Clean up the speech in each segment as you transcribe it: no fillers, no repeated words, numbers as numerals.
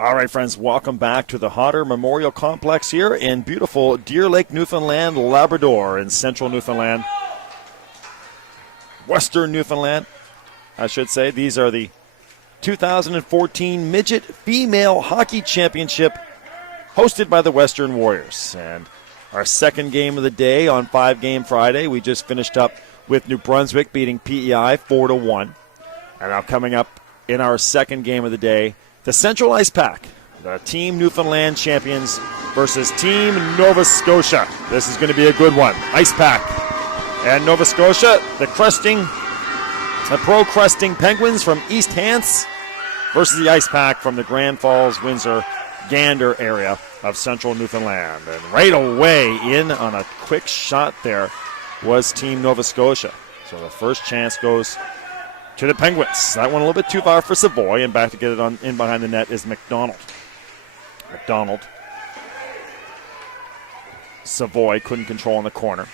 All right, friends, welcome back to the Hodder Memorial Complex here in beautiful Deer Lake, Newfoundland, Labrador in central Newfoundland. Western Newfoundland, I should say. These are the 2014 Midget Female Hockey Championship hosted by the Western Warriors. And our second game of the day on 5-Game Friday. We just finished up with New Brunswick beating PEI 4-1. And now coming up in our second game of the day, the Central Ice Pack, the Team Newfoundland champions versus Team Nova Scotia. This is going to be a good one. Ice Pack and Nova Scotia, the Pro Cresting Penguins from East Hants versus the Ice Pack from the Grand Falls, Windsor, Gander area of central Newfoundland. And right away in on a quick shot there was Team Nova Scotia. So the first chance goes to the Penguins. That one a little bit too far for Savoy, and back to get it on in behind the net is McDonald. Savoy couldn't control in the corner.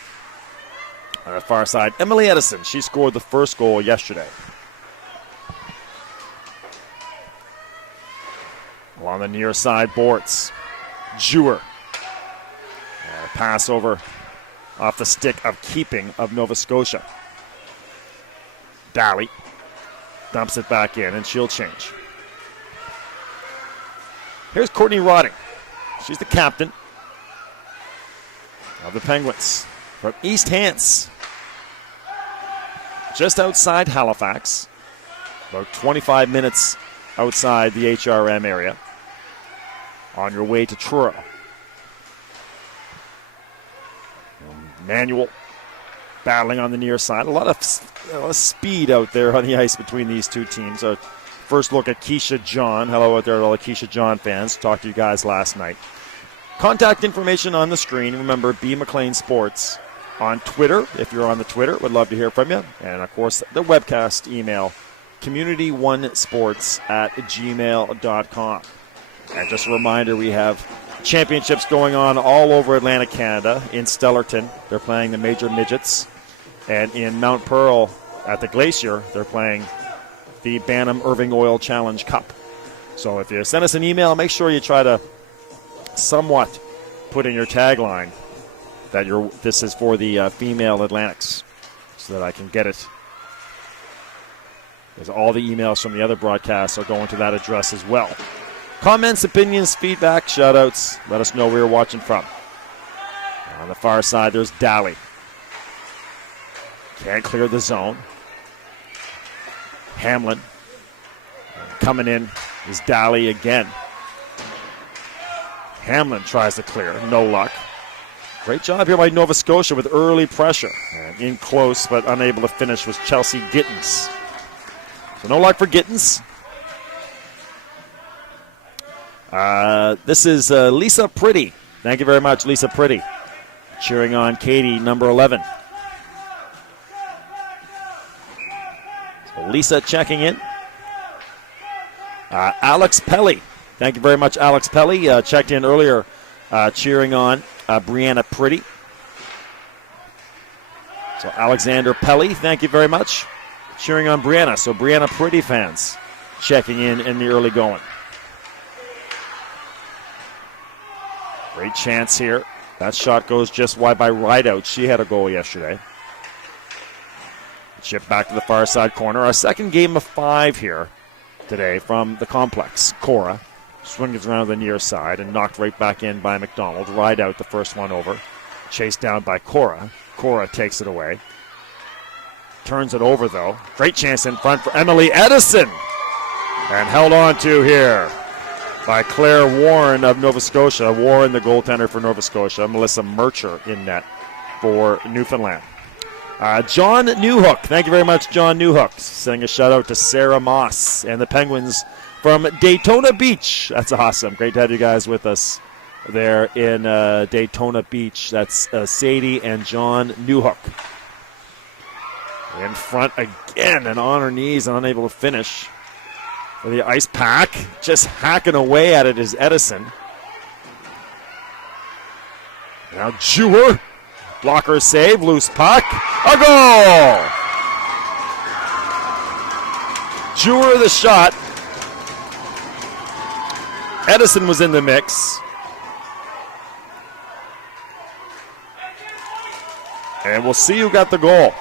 On the far side, Emily Edison. She scored the first goal yesterday. Along the near side, Bortz. Jewer. Pass over off the stick of keeping of Nova Scotia. Daly dumps it back in, and she'll change. Here's Courtney Rotting. She's the captain of the Penguins from East Hants. Just outside Halifax, about 25 minutes outside the HRM area, on your way to Truro. Manuel battling on the near side. A lot of speed out there on the ice between these two teams. Our first look at Keisha John. Hello out there to all the Keisha John fans. Talked to you guys last night. Contact information on the screen. Remember, B. McLean Sports on Twitter. If you're on the Twitter, would love to hear from you. And, of course, the webcast email, community1sports@gmail.com. And just a reminder, we have championships going on all over Atlantic Canada. In Stellarton, they're playing the Major Midgets. And in Mount Pearl at the Glacier, they're playing the Bantam Irving Oil Challenge Cup. So if you send us an email, make sure you try to somewhat put in your tagline that this is for the female Atlantics, so that I can get it. Because all the emails from the other broadcasts are going to that address as well. Comments, opinions, feedback, shout-outs. Let us know where you're watching from. On the far side, there's Daly. Can't clear the zone. Hamlin. Coming in is Daly again. Hamlin tries to clear. No luck. Great job here by Nova Scotia with early pressure. And in close but unable to finish was Chelsea Gittins. So no luck for Gittins. This is Lisa Pretty. Thank you very much, Lisa Pretty. Cheering on Katie, number 11. So Lisa checking in. Alex Pelly. Thank you very much, Alex Pelly. Checked in earlier, cheering on Brianna Pretty. So Alexander Pelly, thank you very much. Cheering on Brianna. So Brianna Pretty fans checking in the early going. Great chance here. That shot goes just wide by Rideout. She had a goal yesterday. Chip back to the far side corner. Our second game of 5 here today from the complex. Cora swings around the near side and knocked right back in by McDonald. Rideout the first one over. Chased down by Cora. Cora takes it away. Turns it over, though. Great chance in front for Emily Edison. And held on to here by Claire Warren of Nova Scotia. Warren, the goaltender for Nova Scotia. Melissa Mercher in net for Newfoundland. John Newhook. Thank you very much, John Newhook. Sending a shout-out to Sarah Moss and the Penguins from Daytona Beach. That's awesome. Great to have you guys with us there in Daytona Beach. That's Sadie and John Newhook. In front again and on her knees and unable to finish. For the Ice Pack, just hacking away at it is Edison. Now Jewer, blocker save, loose puck, a goal! Jewer the shot Edison was in the mix. And we'll see who got the goal.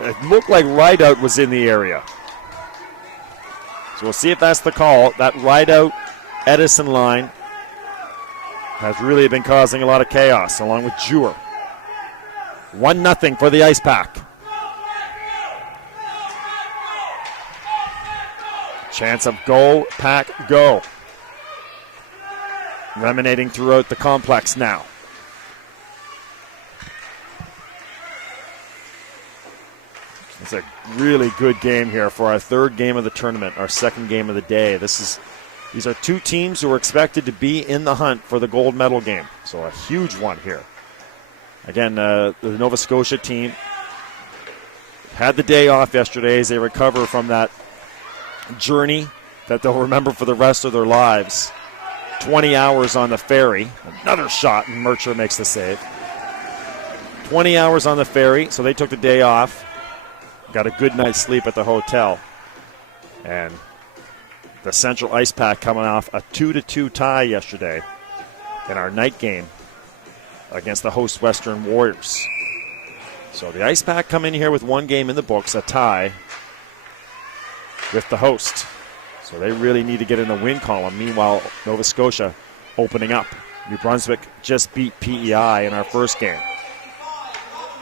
It looked like Rideout was in the area. So we'll see if that's the call. That Rideout Edison line has really been causing a lot of chaos, along with Jewar. 1-0 for the Ice Pack. Chance of go, Pack, go. Reminating throughout the complex now. It's a really good game here for our third game of the tournament, our second game of the day. These are two teams who are expected to be in the hunt for the gold medal game, so a huge one here. Again, the Nova Scotia team had the day off yesterday as they recover from that journey that they'll remember for the rest of their lives. 20 hours on the ferry. Another shot, and Mercer makes the save. 20 hours on the ferry, so they took the day off. Got a good night's sleep at the hotel. And the Central Ice Pack coming off a 2-2 tie yesterday in our night game against the host Western Warriors. So the Ice Pack come in here with one game in the books, a tie with the host. So they really need to get in the win column. Meanwhile, Nova Scotia opening up. New Brunswick just beat PEI in our first game.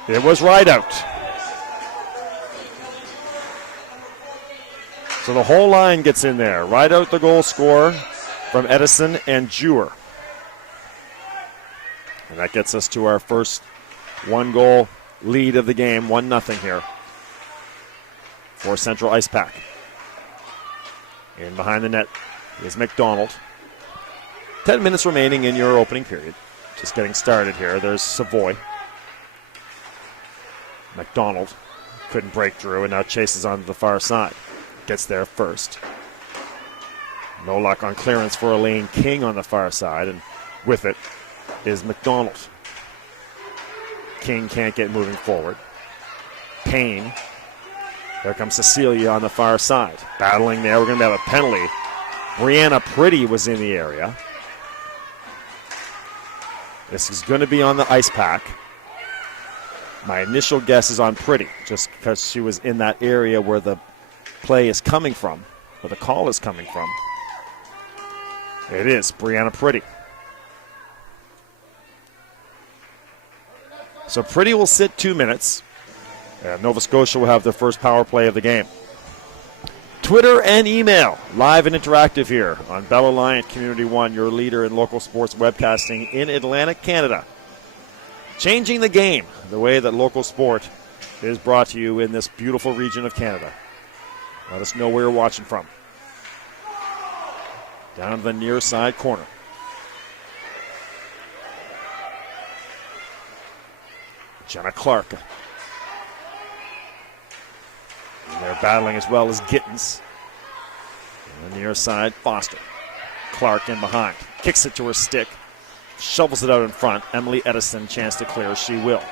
It was Rideout. So the whole line gets in there. Rideout the goal scorer from Edison and Jewar. And that gets us to our first one-goal lead of the game, 1-0 here for Central Ice Pack. In behind the net is McDonald. 10 minutes remaining in your opening period. Just getting started here. There's Savoy. McDonald couldn't break through and now chases onto the far side. Gets there first. No luck on clearance for Elaine King on the far side, and with it is McDonald. King can't get moving forward. Payne. There comes Cecilia on the far side. Battling there. We're going to have a penalty. Brianna Pretty was in the area. This is going to be on the Ice Pack. My initial guess is on Pretty, just because she was in that area where the play is coming from, where the call is coming from. It is Brianna Pretty. So Pretty will sit 2 minutes, and Nova Scotia will have their first power play of the game. Twitter and email, live and interactive here on Bell Alliant Community One, your leader in local sports webcasting in Atlantic Canada. Changing the game, the way that local sport is brought to you in this beautiful region of Canada. Let us know where you're watching from. Down to the near side corner. Jenna Clark. And they're battling as well as Gittins. On the near side, Foster. Clark in behind. Kicks it to her stick. Shovels it out in front. Emily Edison, chance to clear. She will.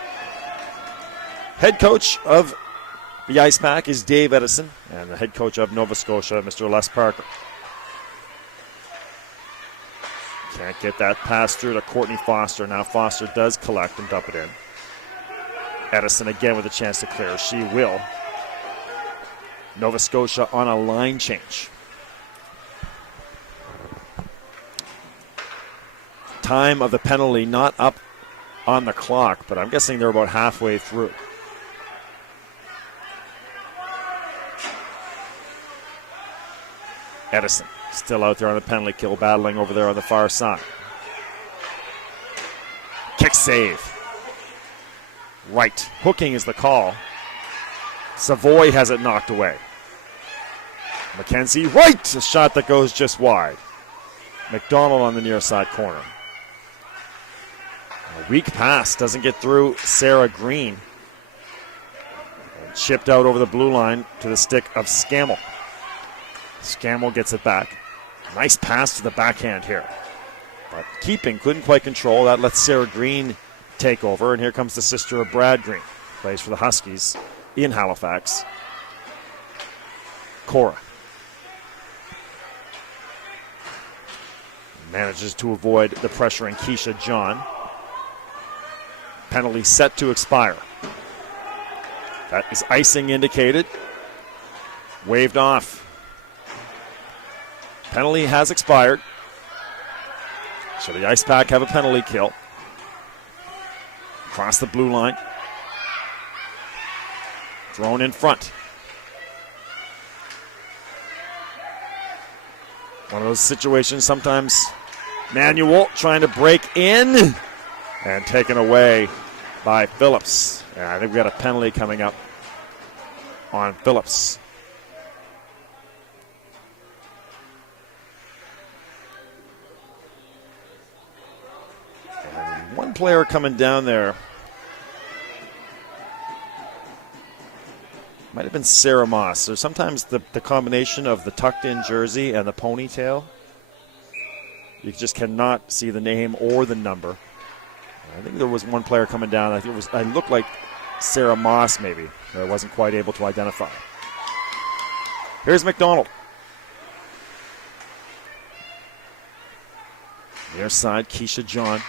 Head coach of the Ice Pack is Dave Edison, and the head coach of Nova Scotia, Mr. Les Parker. Can't get that pass through to Courtney Foster. Now Foster does collect and dump it in. Edison again with a chance to clear. She will. Nova Scotia on a line change. Time of the penalty not up on the clock, but I'm guessing they're about halfway through. Edison still out there on the penalty kill, battling over there on the far side. Kick save. Right. Hooking is the call. Savoy has it knocked away. Mackenzie right. A shot that goes just wide. McDonald on the near side corner. A weak pass doesn't get through Sarah Green. And chipped out over the blue line to the stick of Scammell. Scammell gets it back. Nice pass to the backhand here. But keeping, couldn't quite control. That lets Sarah Green take over. And here comes the sister of Brad Green. Plays for the Huskies in Halifax. Cora. Manages to avoid the pressuring Keisha John. Penalty set to expire. That is icing indicated. Waved off. Penalty has expired. So the Ice Pack have a penalty kill. Across the blue line. Thrown in front. One of those situations, sometimes Manuel trying to break in and taken away by Phillips. And I think we got a penalty coming up on Phillips. And one player coming down there. Might have been Sarah Moss. There's sometimes the combination of the tucked-in jersey and the ponytail. You just cannot see the name or the number. I think there was one player coming down. I think I looked like Sarah Moss maybe. That I wasn't quite able to identify. Here's McDonald. Near side, Keisha John.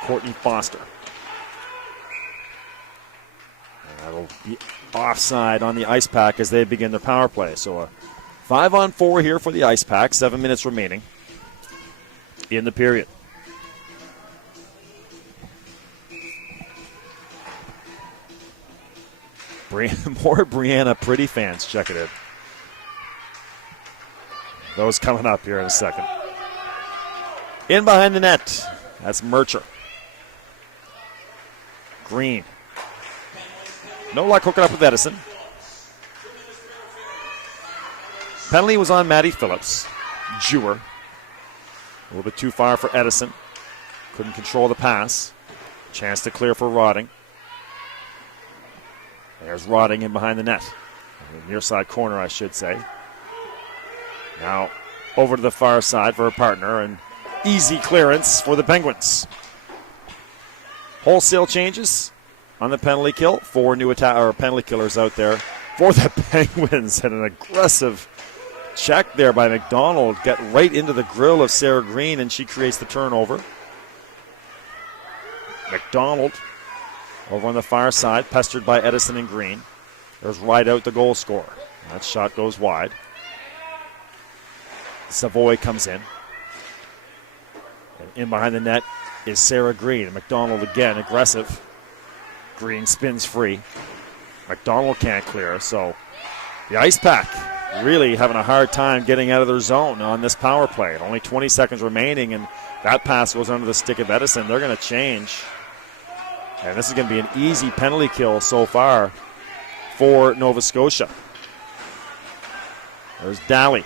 Courtney Foster. That'll be offside on the Ice Pack as they begin their power play. So a 5-on-4 here for the Ice Pack. 7 minutes remaining in the period. More Brianna Pretty fans checking in. Those coming up here in a second. In behind the net, that's Mercher. Green. No luck hooking up with Edison. Penalty was on Maddie Phillips. Jewer. A little bit too far for Edison. Couldn't control the pass. Chance to clear for Rodding. There's Rodding in behind the net. Near side corner, I should say. Now over to the far side for her partner, and easy clearance for the Penguins. Wholesale changes on the penalty kill. 4 new penalty killers out there for the Penguins. And an aggressive check there by McDonald. Got right into the grill of Sarah Green, and she creates the turnover. McDonald over on the far side, pestered by Edison and Green. There's Rideout, the goal scorer. That shot goes wide. Savoy comes in. And in behind the net is Sarah Green. McDonald again, aggressive. Green spins free. McDonald can't clear, so the Ice Pack really having a hard time getting out of their zone on this power play. Only 20 seconds remaining, and that pass goes under the stick of Edison. They're going to change. And this is going to be an easy penalty kill so far for Nova Scotia. There's Daly.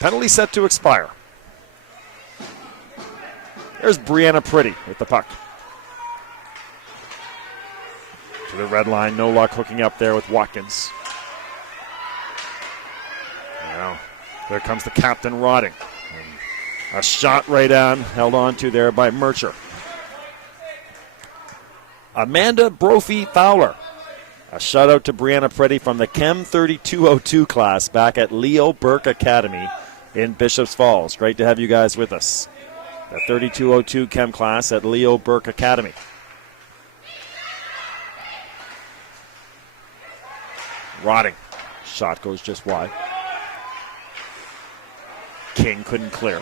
Penalty set to expire. There's Brianna Pretty with the puck. To the red line, no luck hooking up there with Watkins. Now, there comes the captain, Rodding. And a shot right on, held on to there by Mercher. Amanda Brophy Fowler. A shutout to Brianna Pretty from the Chem 3202 class back at Leo Burke Academy in Bishops Falls. Great to have you guys with us. The 3202 Chem class at Leo Burke Academy. Rodding. Shot goes just wide. King couldn't clear.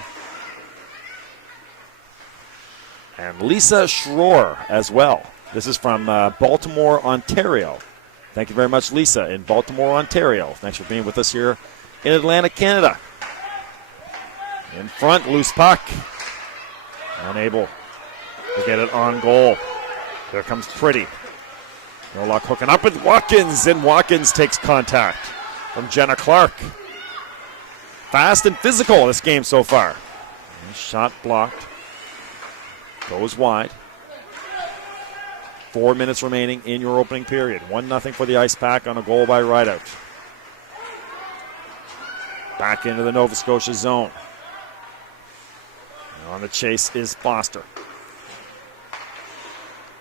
And Lisa Schroer as well. This is from Baltimore, Ontario. Thank you very much, Lisa, in Baltimore, Ontario. Thanks for being with us here in Atlantic, Canada. In front, loose puck. Unable to get it on goal. There comes Pretty. No luck hooking up with Watkins, and Watkins takes contact from Jenna Clark. Fast and physical this game so far. Shot blocked. Goes wide. 4 minutes remaining in your opening period. 1-0 for the Ice Pack on a goal by Rideout. Back into the Nova Scotia zone. And on the chase is Foster.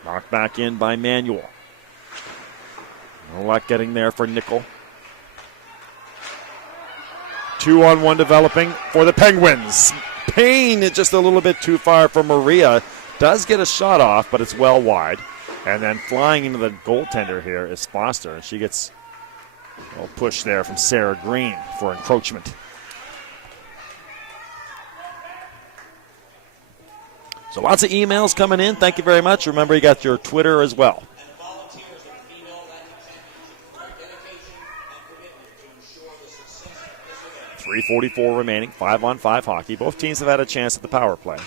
Knocked back in by Manuel. No luck getting there for Nickel. 2-on-1 developing for the Penguins. Payne is just a little bit too far for Maria. Does get a shot off, but it's well wide. And then flying into the goaltender here is Foster. And she gets a little push there from Sarah Green for encroachment. So lots of emails coming in. Thank you very much. Remember, you got your Twitter as well. 3:44 remaining, 5-on-5 hockey. Both teams have had a chance at the power play.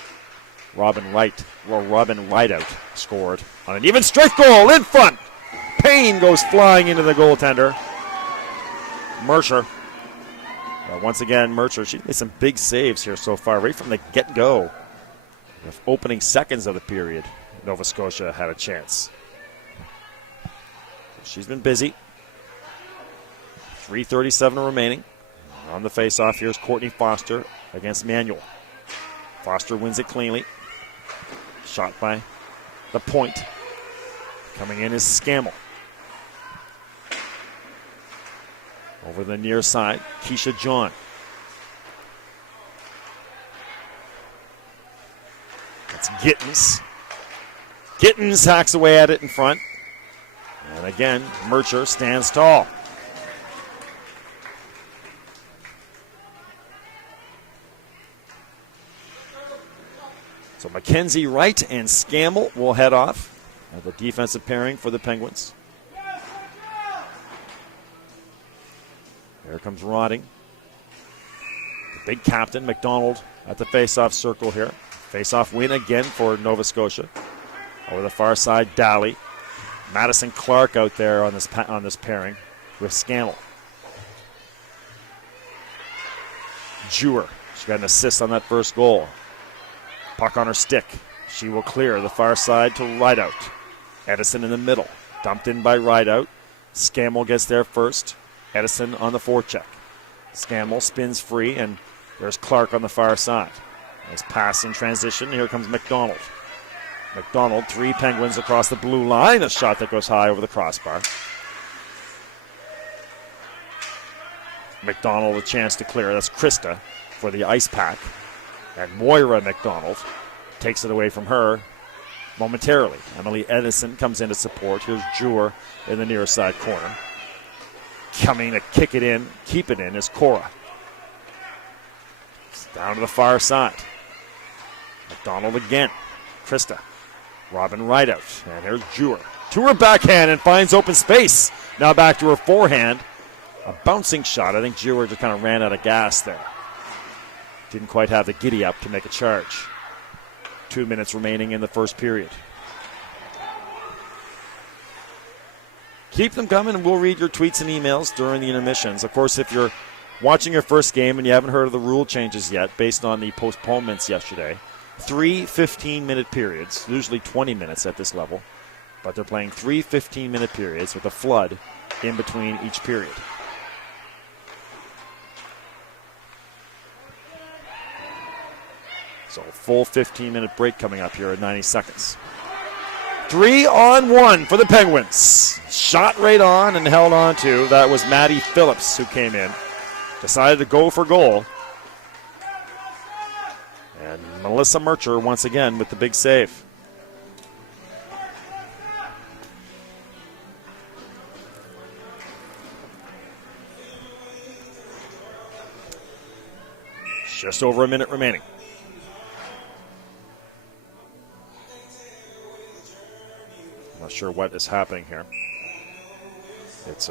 Robin Rideout scored on an even strength goal in front. Payne goes flying into the goaltender. Mercer. Once again, Mercer, she made some big saves here so far, right from the get-go. The opening seconds of the period, Nova Scotia had a chance. She's been busy. 3:37 remaining. On the face-off, here's Courtney Foster against Manuel. Foster wins it cleanly. Shot by the point. Coming in is Scammell. Over the near side, Keisha John. That's Gittens. Gittens hacks away at it in front. And again, Mercer stands tall. So Mackenzie Wright and Scammell will head off. The defensive pairing for the Penguins. Here comes Rodding. The big captain, McDonald, at the face-off circle here. Face-off win again for Nova Scotia. Over the far side, Daly. Madison Clark out there on this pairing with Scammell. Jewer. She got an assist on that first goal. Puck on her stick. She will clear the far side to Rideout. Edison in the middle. Dumped in by Rideout. Scammell gets there first. Edison on the forecheck. Scammell spins free, and there's Clark on the far side. Nice pass in transition. Here comes McDonald. McDonald, 3 Penguins across the blue line. A shot that goes high over the crossbar. McDonald a chance to clear. That's Krista for the ice pack. And Moira McDonald takes it away from her momentarily. Emily Edison comes in to support. Here's Jewer in the near side corner. Coming to kick it in, keep it in, is Cora. It's down to the far side. McDonald again. Krista. Robin Rideout. And here's Jewer. To her backhand and finds open space. Now back to her forehand. A bouncing shot. I think Jewer just kind of ran out of gas there. Didn't quite have the giddy up to make a charge. 2 minutes remaining in the first period. Keep them coming, and we'll read your tweets and emails during the intermissions. Of course, if you're watching your first game and you haven't heard of the rule changes yet, based on the postponements yesterday, 3 15-minute periods, usually 20 minutes at this level, but they're playing 3 15-minute periods with a flood in between each period. So full 15-minute break coming up here at 90 seconds. 3-on-1 for the Penguins. Shot right on and held on to. That was Maddie Phillips who came in. Decided to go for goal. And Melissa Mercer once again with the big save. Just over a minute remaining. Not sure what is happening here. It's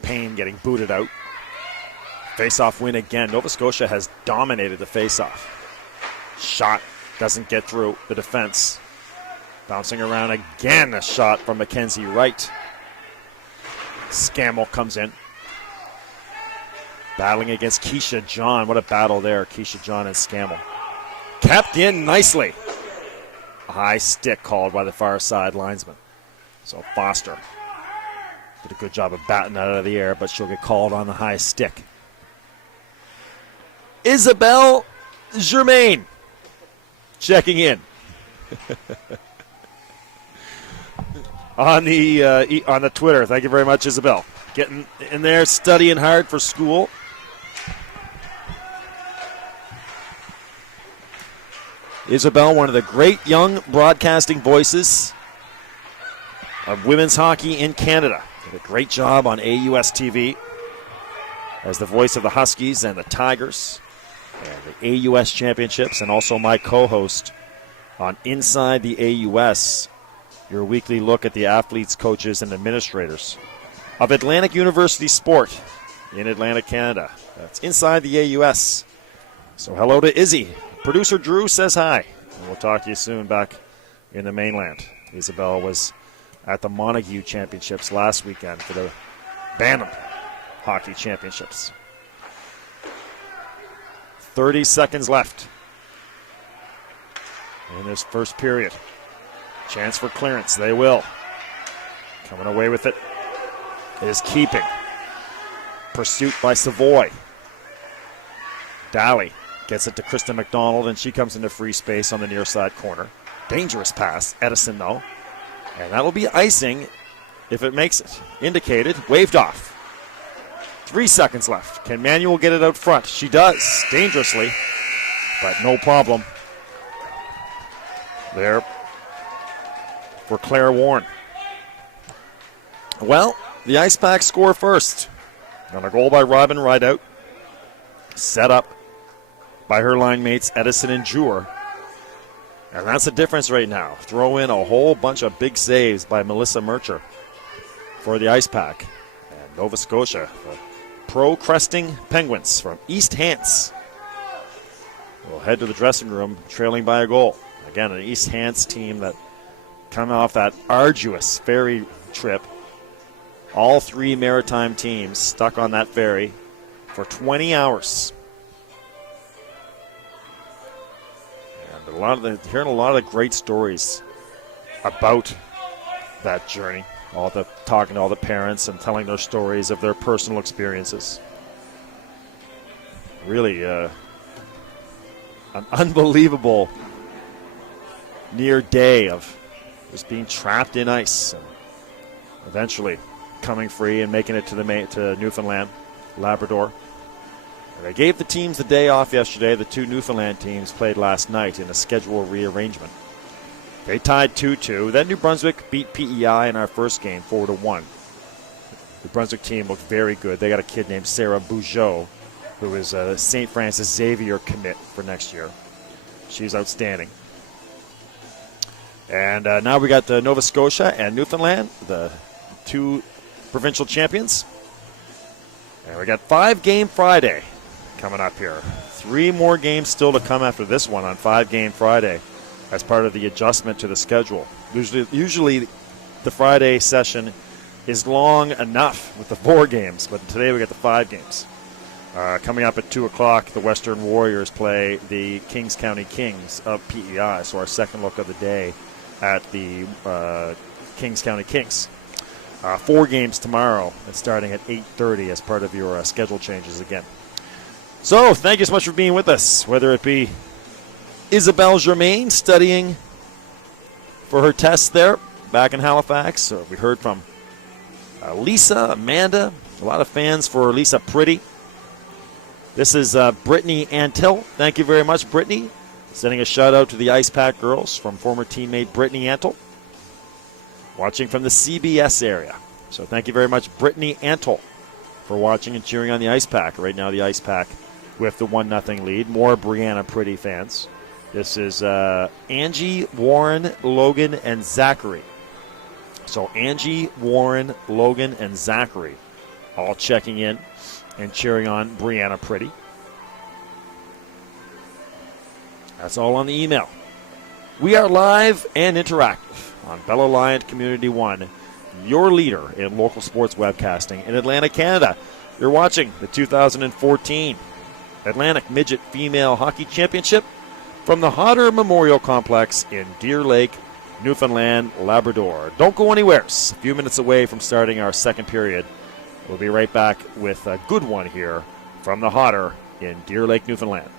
Payne getting booted out. Face-off win again. Nova Scotia has dominated the face-off. Shot doesn't get through the defense. Bouncing around again. A shot from Mackenzie Wright. Scammell comes in. Battling against Keisha John. What a battle there. Keisha John and Scammell. Kept in nicely. A high stick called by the far side linesman. So Foster did a good job of batting that out of the air, but she'll get called on the high stick. Isabelle Germain checking in. on the Twitter. Thank you very much, Isabel. Getting in there, studying hard for school. Isabel, one of the great young broadcasting voices of women's hockey in Canada. Did a great job on AUS TV as the voice of the Huskies and the Tigers and the AUS Championships, and also my co-host on Inside the AUS, your weekly look at the athletes, coaches, and administrators of Atlantic University Sport in Atlantic, Canada. That's Inside the AUS. So hello to Izzy. Producer Drew says hi. And we'll talk to you soon back in the mainland. Isabel was at the Montague Championships last weekend for the Bantam Hockey Championships. 30 seconds left in this first period. Chance for clearance. They will. Coming away with it is keeping. Pursuit by Savoy. Daly gets it to Krista McDonald, and she comes into free space on the near side corner. Dangerous pass. Edison, though. And that will be icing if it makes it. Indicated. Waved off. 3 seconds left. Can Manuel get it out front? She does. Dangerously. But no problem there for Claire Warren. Well, the Ice Pack score first. On a goal by Robin Rideout. Set up by her line mates Edison and Jure. And that's the difference right now. Throw in a whole bunch of big saves by Melissa Murcher for the Ice Pack. And Nova Scotia, the pro Cresting Penguins from East Hants, will head to the dressing room trailing by a goal. Again, an East Hants team that come off that arduous ferry trip. All three maritime teams stuck on that ferry for 20 hours. And hearing a lot of great stories about that journey. Talking to all the parents and telling their stories of their personal experiences. Really an unbelievable near day of just being trapped in ice and eventually coming free and making it to Newfoundland, Labrador. And they gave the teams the day off yesterday. The two Newfoundland teams played last night in a schedule rearrangement. They tied 2-2. Then New Brunswick beat PEI in our first game 4-1. The Brunswick team looked very good. They got a kid named Sarah Bougeot, who is a St. Francis Xavier commit for next year. She's outstanding. And now we got Nova Scotia and Newfoundland, the two provincial champions. And we got 5-game Friday coming up here. 3 more games still to come after this one on 5-game Friday as part of the adjustment to the schedule. Usually the Friday session is long enough with the 4 games, but today we got the 5 games. Coming up at 2 o'clock, the Western Warriors play the Kings County Kings of PEI, so our second look of the day at the Kings County Kings. 4 games tomorrow, and starting at 8:30 as part of your schedule changes again. So, thank you so much for being with us, whether it be Isabelle Germain studying for her tests there back in Halifax. We heard from Lisa, Amanda, a lot of fans for Lisa Pretty. This is Brittany Antill. Thank you very much, Brittany. Sending a shout out to the Ice Pack girls from former teammate Brittany Antill, watching from the CBS area. So thank you very much, Brittany Antill, for watching and cheering on the Ice Pack. Right now the Ice Pack with the 1-0 lead. More Brianna Pretty fans. This is Angie, Warren, Logan, and Zachary. So Angie, Warren, Logan, and Zachary all checking in and cheering on Brianna Pretty. That's all on the email. We are live and interactive on Bell Alliant Community One, your leader in local sports webcasting in Atlantic, Canada. You're watching the 2014 Atlantic Midget Female Hockey Championship from the Hodder Memorial Complex in Deer Lake, Newfoundland, Labrador. Don't go anywhere. A few minutes away from starting our second period. We'll be right back with a good one here from the Hodder in Deer Lake, Newfoundland.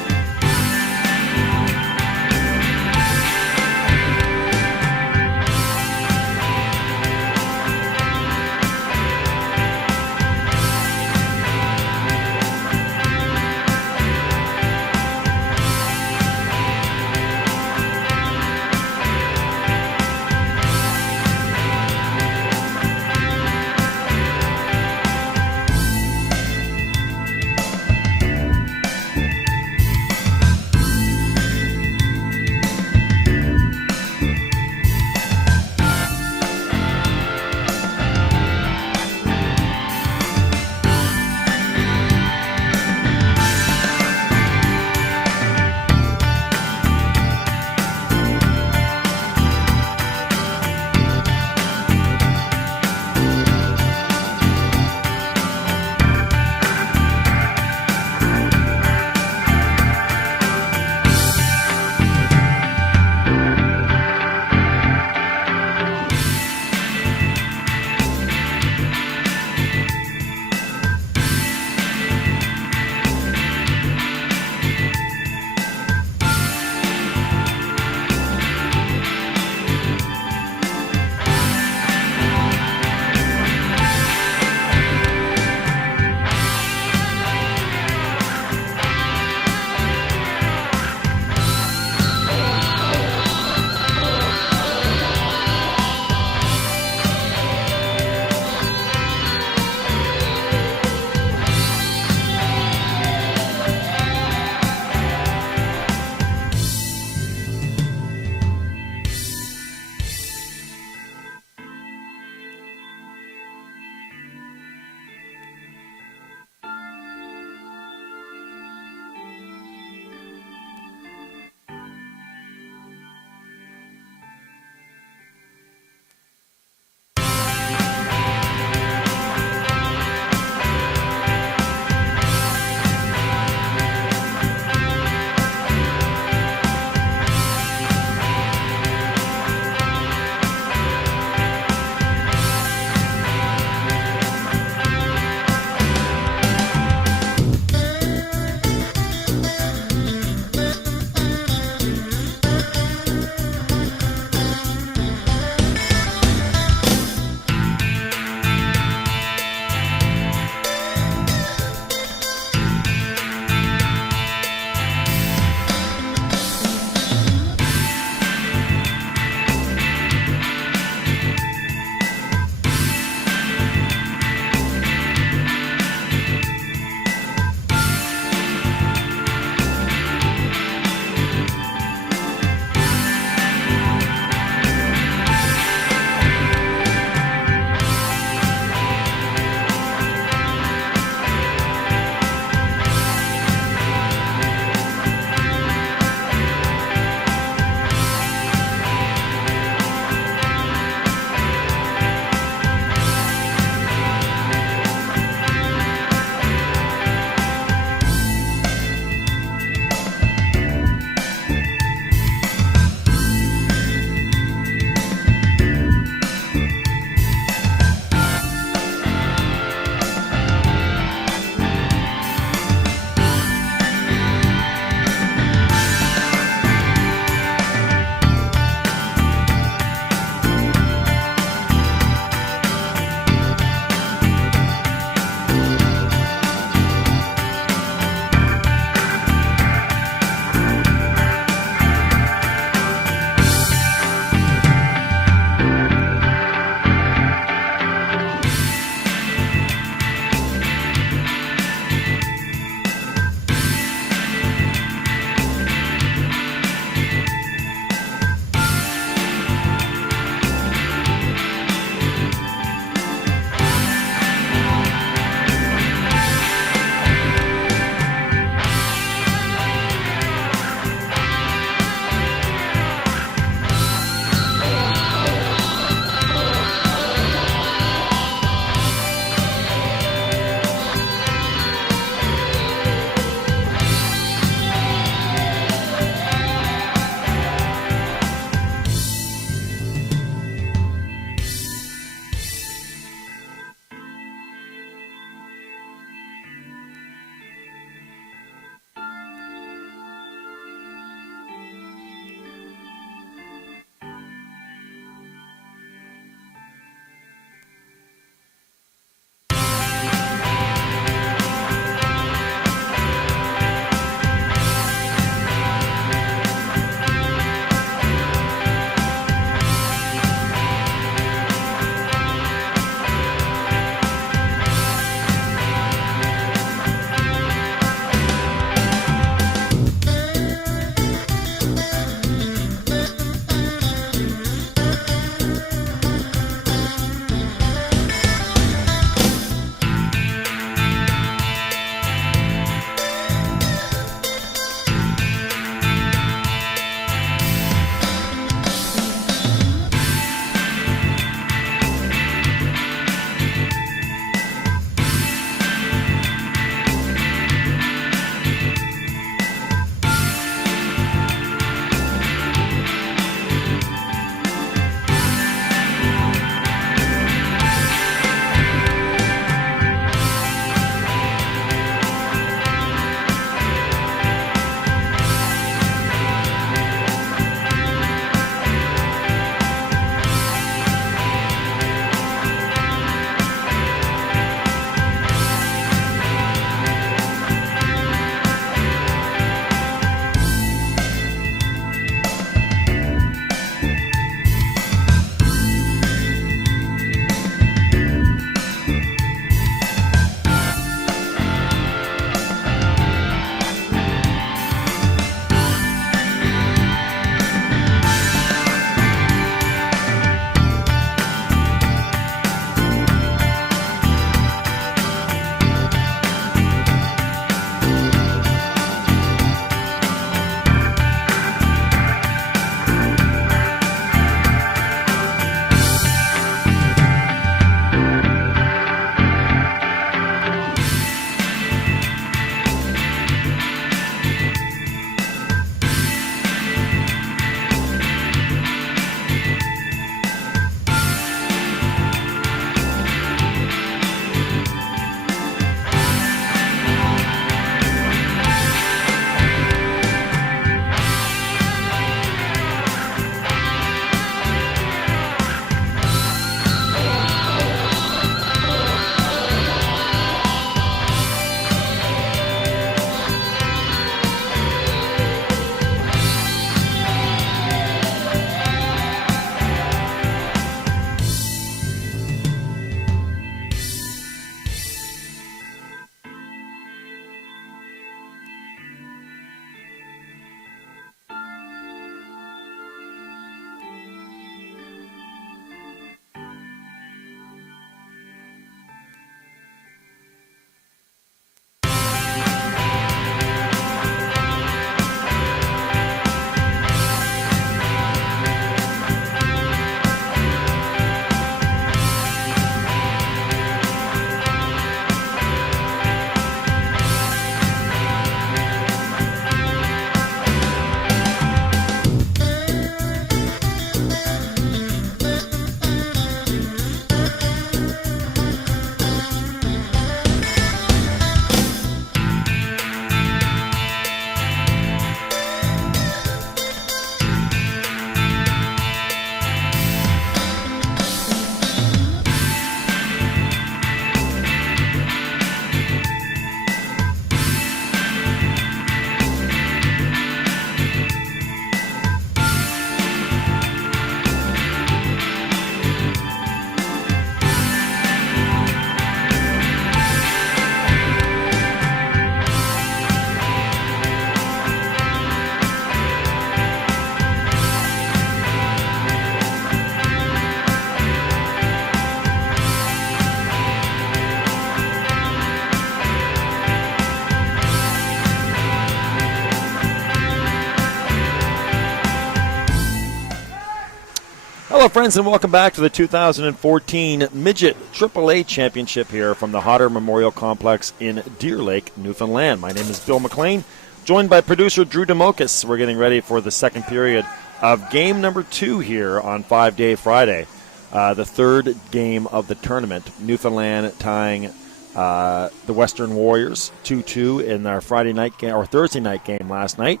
Hello, friends, and welcome back to the 2014 Midget AAA Championship here from the Hodder Memorial Complex in Deer Lake, Newfoundland. My name is Bill McLean, joined by producer Drew Demokis. We're getting ready for the second period of game number 2 here on 5-Day Friday, the third game of the tournament. Newfoundland tying the Western Warriors 2-2 in our Friday night game or Thursday night game last night.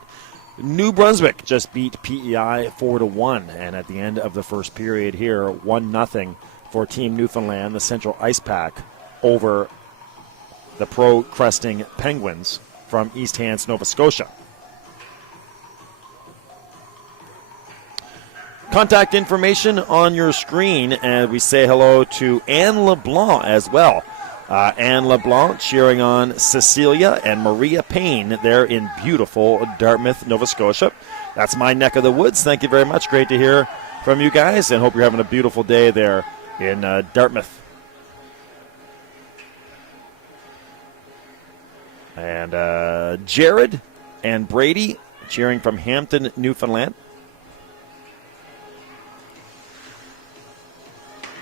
New Brunswick just beat PEI 4-1, and at the end of the first period here, 1-0 for Team Newfoundland, the Central Ice Pack, over the pro Cresting Penguins from East Hants, Nova Scotia. Contact information on your screen, and we say hello to Anne LeBlanc as well. Anne LeBlanc cheering on Cecilia and Maria Payne there in beautiful Dartmouth, Nova Scotia. That's my neck of the woods. Thank you very much. Great to hear from you guys, and hope you're having a beautiful day there in Dartmouth. And Jared and Brady cheering from Hampton, Newfoundland.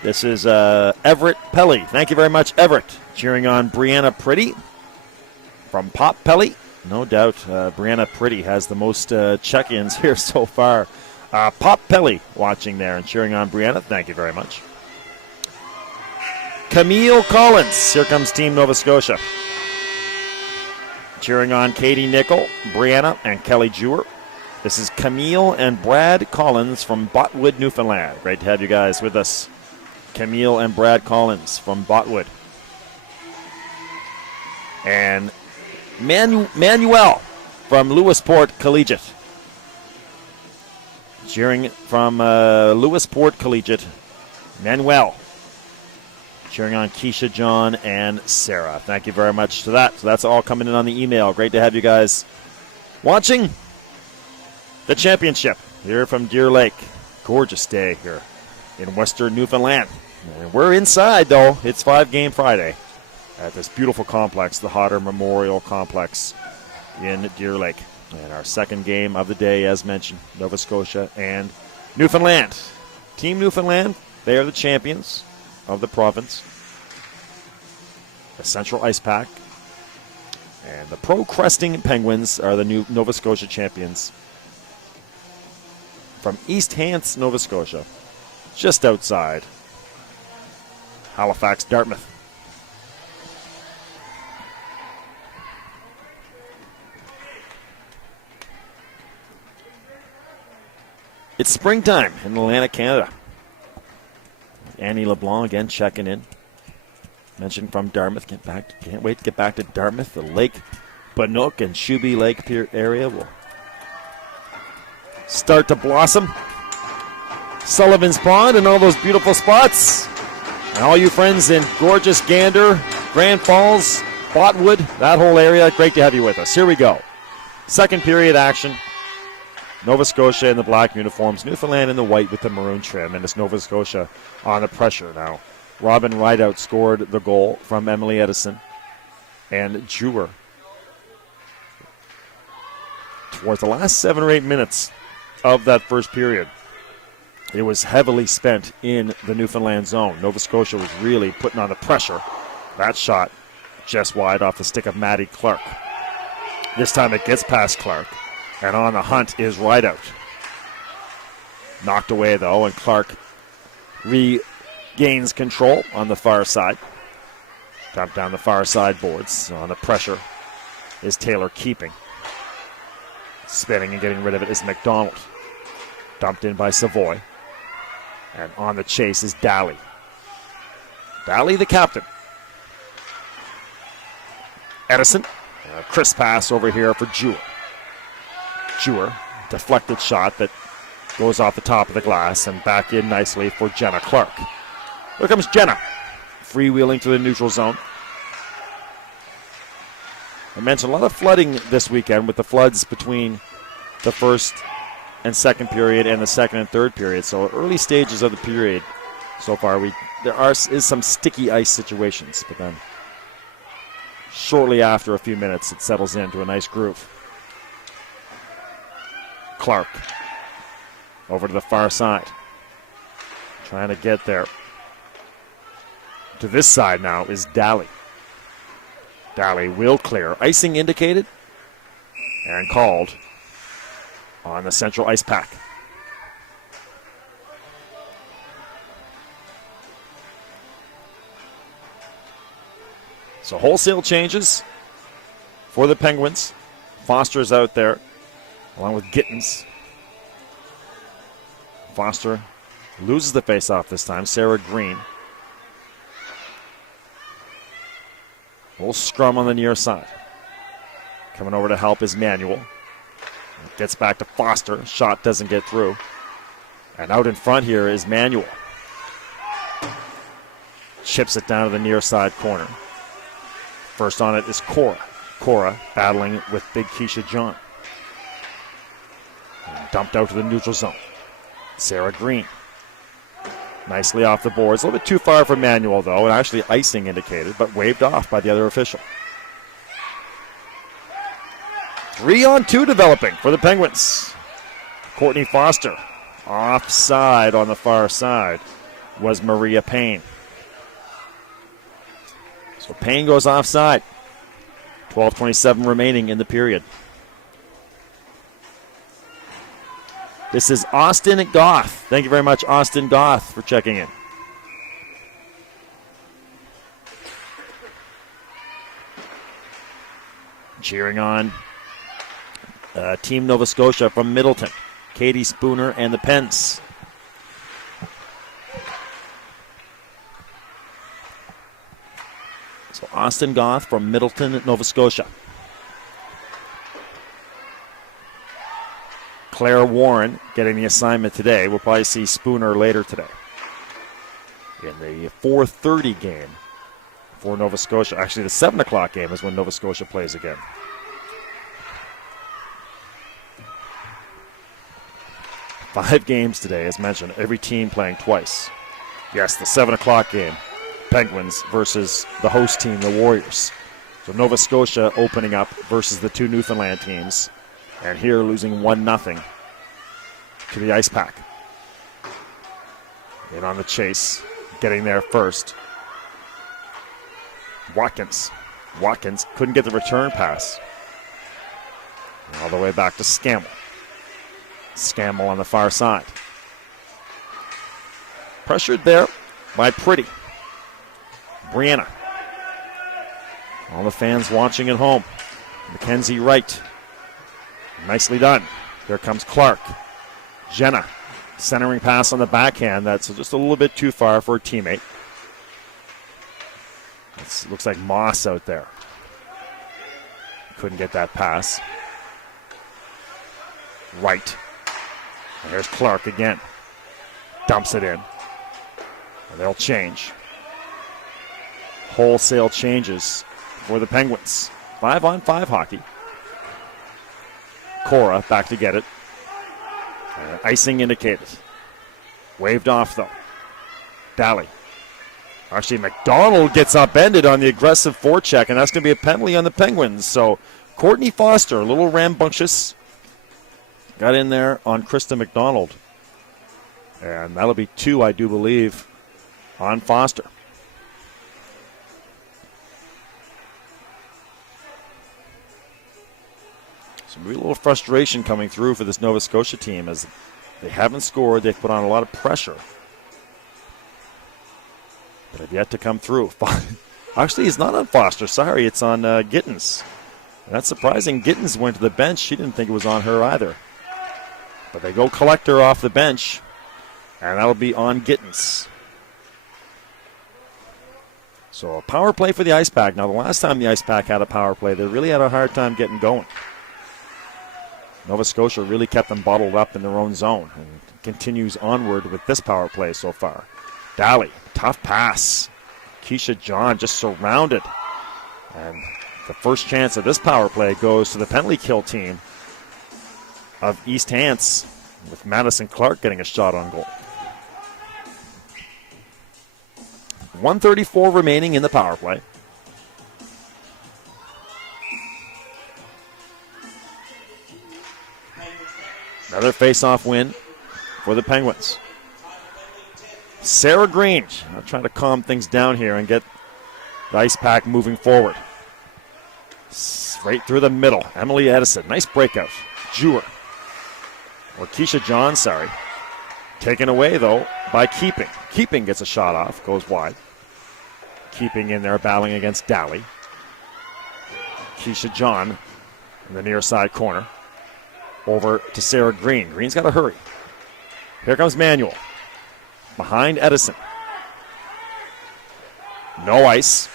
This is Everett Pelly. Thank you very much, Everett. Cheering on Brianna Pretty from Pop Pelly. No doubt Brianna Pretty has the most check-ins here so far. Pop Pelly watching there and cheering on Brianna. Thank you very much. Camille Collins. Here comes Team Nova Scotia. Cheering on Katie Nickel, Brianna, and Kelly Jewer. This is Camille and Brad Collins from Botwood, Newfoundland. Great to have you guys with us. Camille and Brad Collins from Botwood. And Manuel from Lewisport Collegiate. Cheering from Lewisport Collegiate, Manuel. Cheering on Keisha, John, and Sarah. Thank you very much to that. So that's all coming in on the email. Great to have you guys watching the championship here from Deer Lake. Gorgeous day here in Western Newfoundland. And we're inside, though. It's 5-Game Friday at this beautiful complex, the Hodder Memorial Complex in Deer Lake. And our second game of the day, as mentioned, Nova Scotia and Newfoundland. Team Newfoundland, they are the champions of the province. The Central Ice Pack. And the Pro Cresting Penguins are the new Nova Scotia champions from East Hants, Nova Scotia, just outside Halifax, Dartmouth. It's springtime in Atlantic Canada. Annie LeBlanc again checking in. Mentioned from Dartmouth. Can't wait to get back to Dartmouth. The Lake Bannock and Shuby Lake Pier area will start to blossom. Sullivan's Pond and all those beautiful spots. And all you friends in gorgeous Gander, Grand Falls, Botwood, that whole area, great to have you with us. Here we go. Second period action. Nova Scotia in the black uniforms, Newfoundland in the white with the maroon trim, and it's Nova Scotia on the pressure now. Robin Rideout scored the goal from Emily Edison and Jewer. Towards the last 7 or 8 minutes of that first period, it was heavily spent in the Newfoundland zone. Nova Scotia was really putting on the pressure. That shot just wide off the stick of Maddie Clark. This time it gets past Clark, and on the hunt is Rideout. Knocked away, though, and Clark regains control on the far side. Dumped down the far side boards. So on the pressure is Taylor Keeping. Spinning and getting rid of it is McDonald. Dumped in by Savoy. And on the chase is Daly. Daly, the captain. Edison. A crisp pass over here for Jewer. Jewer, deflected shot that goes off the top of the glass and back in nicely for Jenna Clark. Here comes Jenna. Freewheeling to the neutral zone. I mentioned a lot of flooding this weekend with the floods between the first and second period and the second and third period. So early stages of the period so far, there is some sticky ice situations, but then shortly after a few minutes, it settles into a nice groove. Clark over to the far side. Trying to get there. To this side now is Daly. Daly will clear. Icing indicated and called on the central ice pack. So wholesale changes for the Penguins. Foster's out there along with Gittins. Foster loses the faceoff this time. Sarah Green. A little scrum on the near side. Coming over to help is Manuel. Gets back to Foster. Shot doesn't get through. And out in front here is Manuel. Chips it down to the near side corner. First on it is Cora. Cora battling with big Keisha John. And dumped out to the neutral zone. Sarah Green. Nicely off the boards. A little bit too far for Manuel, though, and actually icing indicated, but waved off by the other official. 3-on-2 developing for the Penguins. Courtney Foster. Offside on the far side was Maria Payne. So Payne goes offside. 12:27 remaining in the period. This is Austin Goth. Thank you very much, Austin Goth, for checking in. Cheering on Team Nova Scotia from Middleton. Katie Spooner and the Pens. So Austin Goth from Middleton, Nova Scotia. Claire Warren getting the assignment today. We'll probably see Spooner later today in the 4:30 game for Nova Scotia. Actually, the 7 o'clock game is when Nova Scotia plays again. Five games today, as mentioned, every team playing twice. Yes, the 7 o'clock game, Penguins versus the host team, the Warriors. So Nova Scotia opening up versus the two Newfoundland teams. And here losing 1-0 to the ice pack. In on the chase, getting there first. Watkins. Watkins couldn't get the return pass. All the way back to Scammell. Scammell on the far side. Pressured there by Pretty. Brianna. All the fans watching at home. Mackenzie Wright. Nicely done. Here comes Clark. Jenna. Centering pass on the backhand. That's just a little bit too far for a teammate. It looks like Moss out there. Couldn't get that pass. Wright. And here's Clark again. Dumps it in. And they'll change. Wholesale changes for the Penguins. 5-on-5 hockey. Cora back to get it. Icing indicated. Waved off, though. Daly. Actually, McDonald gets upended on the aggressive forecheck, and that's going to be a penalty on the Penguins. So, Courtney Foster, a little rambunctious. Got in there on Krista McDonald. And that'll be 2, I do believe, on Foster. So maybe a little frustration coming through for this Nova Scotia team as they haven't scored. They've put on a lot of pressure. But have yet to come through. Actually, it's not on Foster. Sorry, it's on Gittins. That's surprising. Gittins went to the bench. She didn't think it was on her either. But they go collect her off the bench, and that'll be on Gittins. So a power play for the Ice Pack. Now, the last time the Ice Pack had a power play, they really had a hard time getting going. Nova Scotia really kept them bottled up in their own zone and continues onward with this power play so far. Daly, tough pass. Keisha John just surrounded. And the first chance of this power play goes to the penalty kill team of East Hants, with Madison Clark getting a shot on goal. 1:34 remaining in the power play. Another face-off win for the Penguins. Sarah Green trying to calm things down here and get the Ice Pack moving forward. Right through the middle. Emily Edison. Nice breakout. Jewar. Or Keisha John, sorry. Taken away, though, by Keeping. Keeping gets a shot off. Goes wide. Keeping in there, battling against Daly. Keisha John in the near side corner. Over to Sarah Green. Green's got to hurry. Here comes Manuel. Behind Edison. No ice.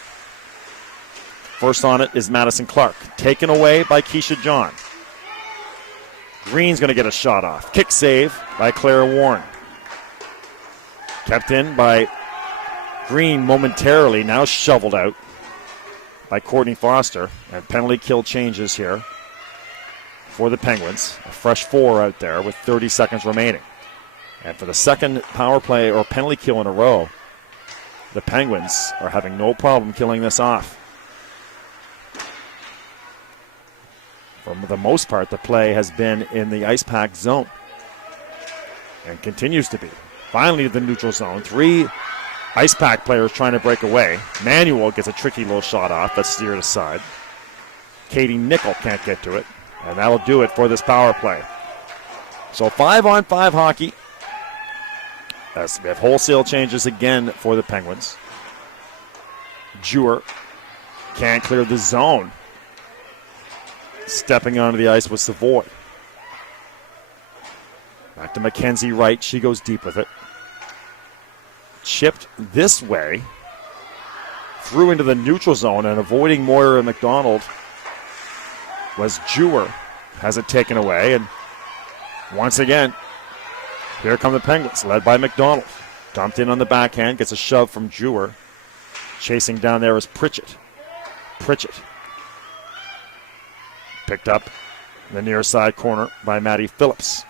First on it is Madison Clark. Taken away by Keisha John. Green's going to get a shot off. Kick save by Clara Warren. Kept in by Green momentarily. Now shoveled out by Courtney Foster. And penalty kill changes here for the Penguins. A fresh 4 out there with 30 seconds remaining. And for the second power play or penalty kill in a row, the Penguins are having no problem killing this off. For the most part, the play has been in the Ice Pack zone and continues to be. Finally, the neutral zone. 3 Ice Pack players trying to break away. Manuel gets a tricky little shot off that's steered aside. Katie Nickel can't get to it, and that'll do it for this power play. So 5-on-5 hockey. As we have wholesale changes again for the Penguins. Jewar can't clear the zone. Stepping onto the ice was Savoy. Back to Mackenzie Wright. She goes deep with it. Chipped this way. Through into the neutral zone and avoiding Moyer and McDonald was Jewar. Has it taken away. And once again, here come the Penguins, led by McDonald. Dumped in on the backhand. Gets a shove from Jewar. Chasing down there is Pritchett. Pritchett. Picked up in the near side corner by Maddie Phillips.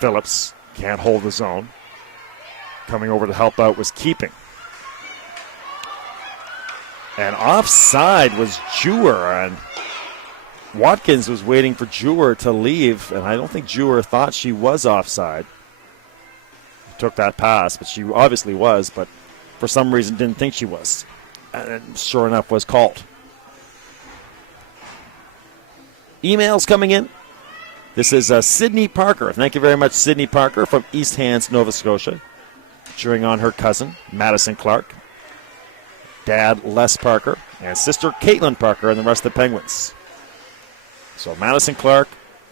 Phillips can't hold the zone. Coming over to help out was Keeping. And offside was Jewar. And Watkins was waiting for Jewar to leave, and I don't think Jewar thought she was offside. Took that pass, but she obviously was, but for some reason didn't think she was. And sure enough, was called. Emails coming in. This is Sydney Parker. Thank you very much, Sydney Parker from East Hants, Nova Scotia. Cheering on her cousin, Madison Clark. Dad, Les Parker, and sister, Caitlin Parker, and the rest of the Penguins. So Madison Clark,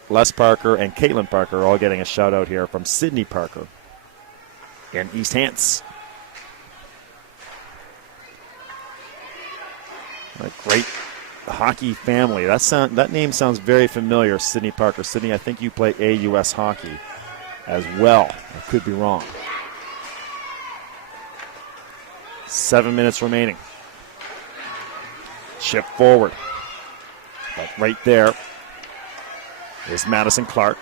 Les Parker, and Caitlin Parker all getting a shout out here from Sydney Parker in East Hants. A great hockey family. That name sounds very familiar, Sydney Parker. Sydney, I think you play AUS hockey as well. I could be wrong. 7 minutes remaining. Chip forward. But right there is Madison Clark.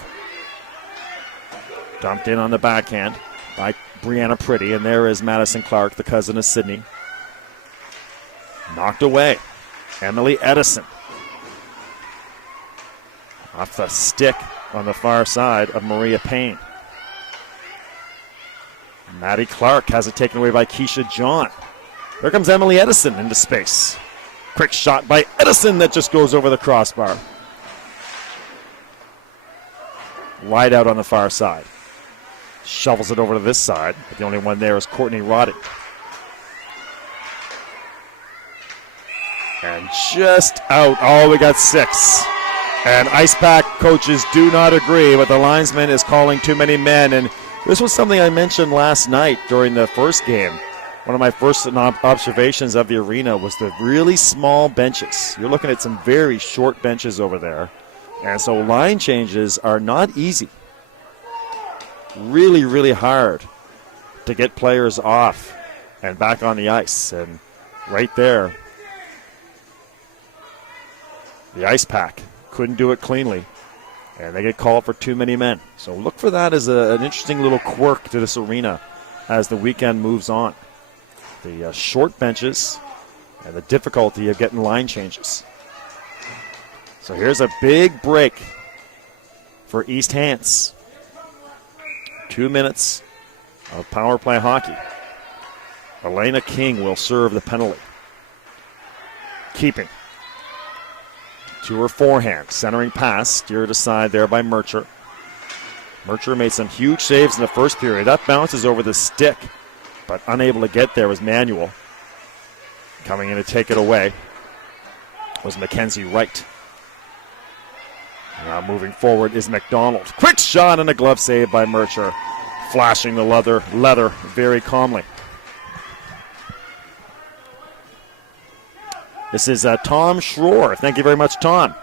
Dumped in on the backhand by Brianna Pretty. And there is Madison Clark, the cousin of Sydney. Knocked away. Emily Edison. Off the stick on the far side of Maria Payne. Maddie Clark has it taken away by Keisha John. There comes Emily Edison into space. Quick shot by Edison that just goes over the crossbar. Wide out on the far side. Shovels it over to this side, but the only one there is Courtney Roddick. And just out. Oh, we got 6. And Ice Pack coaches do not agree, but the linesman is calling too many men. And this was something I mentioned last night during the first game. One of my first observations of the arena was the really small benches. You're looking at some very short benches over there. And so line changes are not easy. Really, really hard to get players off and back on the ice. And right there, the Ice Pack couldn't do it cleanly, and they get called for too many men. So look for that as an interesting little quirk to this arena as the weekend moves on. The short benches and the difficulty of getting line changes. So here's a big break for East Hants. 2 minutes of power play hockey. Elena King will serve the penalty. Keeping. To her forehand. Centering pass. Steered aside there by Mercer. Mercer made some huge saves in the first period. That bounces over the stick, but unable to get there was Manuel. Coming in to take it away was Mackenzie Wright. Now moving forward is McDonald. Quick shot and a glove save by Mercer. Flashing the leather very calmly. This is Tom Schroer. Thank you very much, Tom.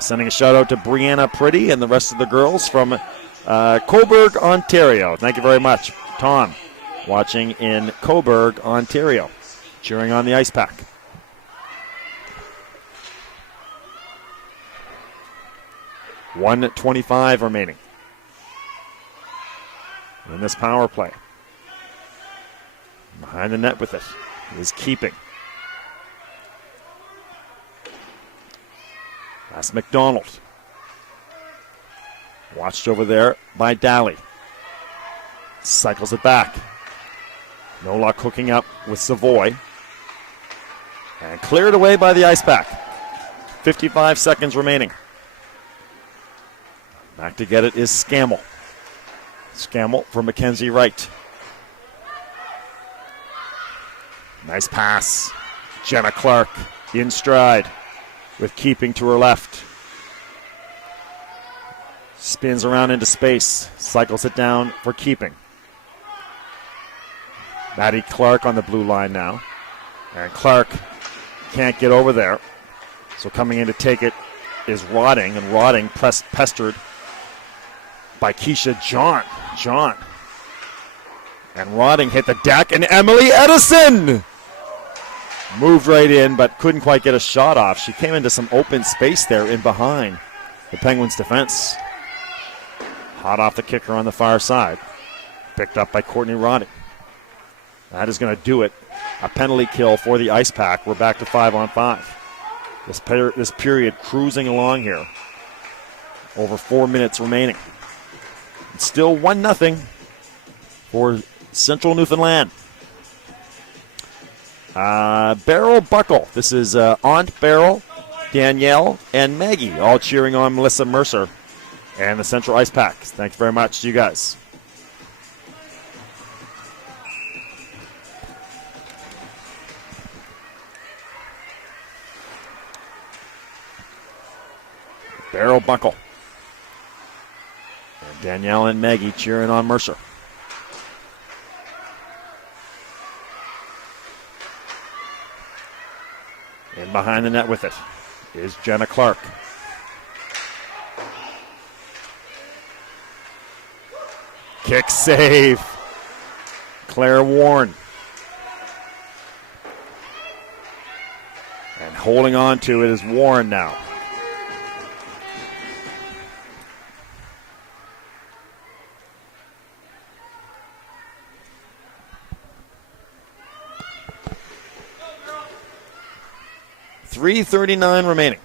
Sending a shout out to Brianna Pretty and the rest of the girls from Cobourg, Ontario. Thank you very much, Tom, watching in Cobourg, Ontario, cheering on the Ice Pack. .125 remaining in this power play. Behind the net with it is Keeping. That's McDonald. Watched over there by Daly. Cycles it back. No luck hooking up with Savoy. And cleared away by the Ice Pack. 55 seconds remaining. Back to get it is Scammell. Scammell for Mackenzie Wright. Nice pass. Jenna Clark in stride with Keeping to her left. Spins around into space. Cycles it down for Keeping. Maddie Clark on the blue line now. And Clark can't get over there. So coming in to take it is Rodding. And Rodding pestered by Keisha John. And Rodding hit the deck. And Emily Edison moved right in, but couldn't quite get a shot off. She came into some open space there in behind the Penguins' defense. Hot off the kicker on the far side. Picked up by Courtney Rodding. That is going to do it. A penalty kill for the Ice Pack. We're back to 5-on-5. This period cruising along here. Over 4 minutes remaining. It's still 1-0 for Central Newfoundland. Beryl Buckle. This is Aunt Beryl, Danielle, and Maggie all cheering on Melissa Mercer and the Central Ice Pack. Thank you very much to you guys. Beryl Buckle. And Danielle and Maggie cheering on Mercer. In behind the net with it is Jenna Clark. Kick save. Claire Warren. And holding on to it is Warren now. .339 remaining.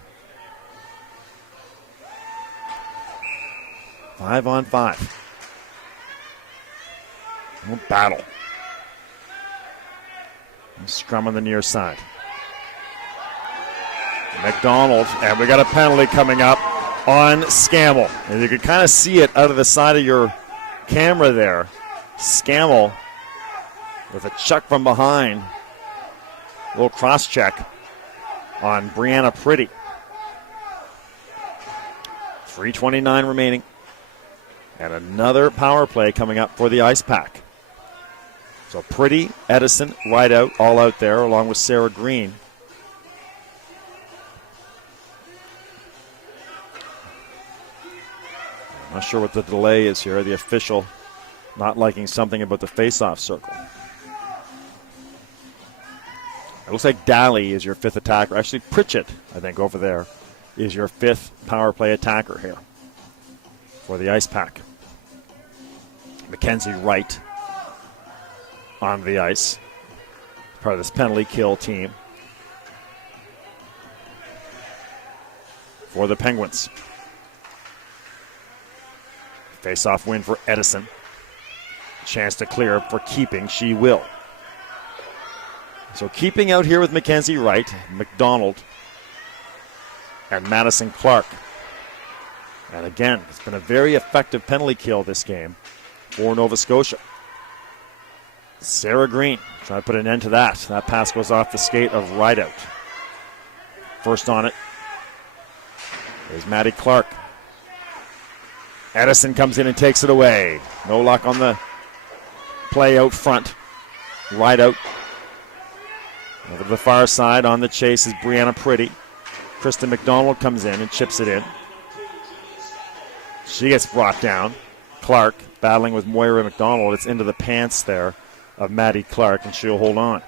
5-on-5. Battle. Scrum on the near side. McDonald, and we got a penalty coming up on Scammell. And you can kind of see it out of the side of your camera there. Scammell with a chuck from behind. A little cross check on Brianna Pretty. 3:29 remaining. And another power play coming up for the Ice Pack. So Pretty, Edison, right out, all out there, along with Sarah Green. I'm not sure what the delay is here. The official not liking something about the face-off circle. It looks like Daly is your fifth attacker. Actually, Pritchett, I think, over there, is your fifth power play attacker here for the Ice Pack. Mackenzie Wright on the ice, part of this penalty kill team for the Penguins. Face-off win for Edison. Chance to clear for keeping. She will. So keeping out here with Mackenzie Wright, McDonald, and Madison Clark. And again, it's been a very effective penalty kill this game for Nova Scotia. Sarah Green trying to put an end to that. That pass goes off the skate of Rideout. First on it is Maddie Clark. Edison comes in and takes it away. No luck on the play out front. Rideout. Over to the far side on the chase is Brianna Pretty. Kristen McDonald comes in and chips it in. She gets brought down. Clark battling with Moira McDonald. It's into the pants there of Maddie Clark, and she'll hold on.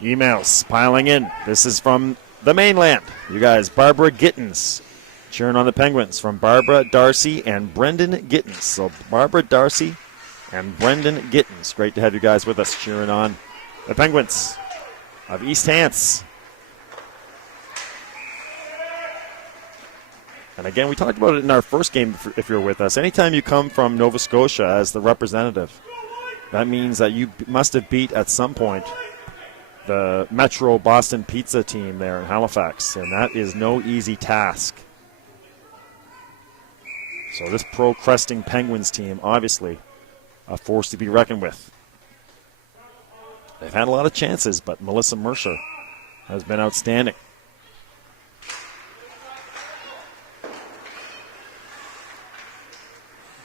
Emails piling in. This is from the mainland. You guys, Barbara Gittins cheering on the Penguins from Barbara Darcy and Brendan Gittins. So Barbara Darcy and Brendan Gittins. Great to have you guys with us cheering on the Penguins of East Hants. And again, we talked about it in our first game if you're with us. Anytime you come from Nova Scotia as the representative, that means that you must have beat at some point the Metro Boston Pizza team there in Halifax, and that is no easy task. So this pro Cresting Penguins team, obviously, a force to be reckoned with. They've had a lot of chances, but Melissa Mercer has been outstanding.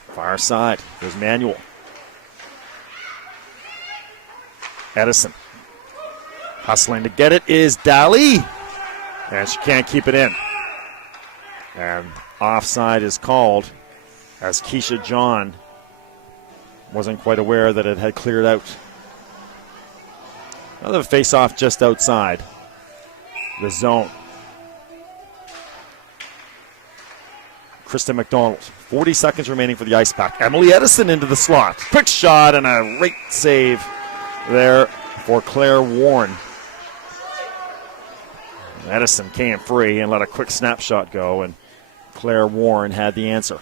Far side, there's Manuel. Edison. Hustling to get it is Daly. And she can't keep it in. And offside is called as Keisha John wasn't quite aware that it had cleared out. Another face-off just outside the zone. Kristen McDonald, 40 seconds remaining for the ice pack. Emily Edison into the slot. Quick shot and a great save there for Claire Warren. Edison came free and let a quick snapshot go, and Claire Warren had the answer.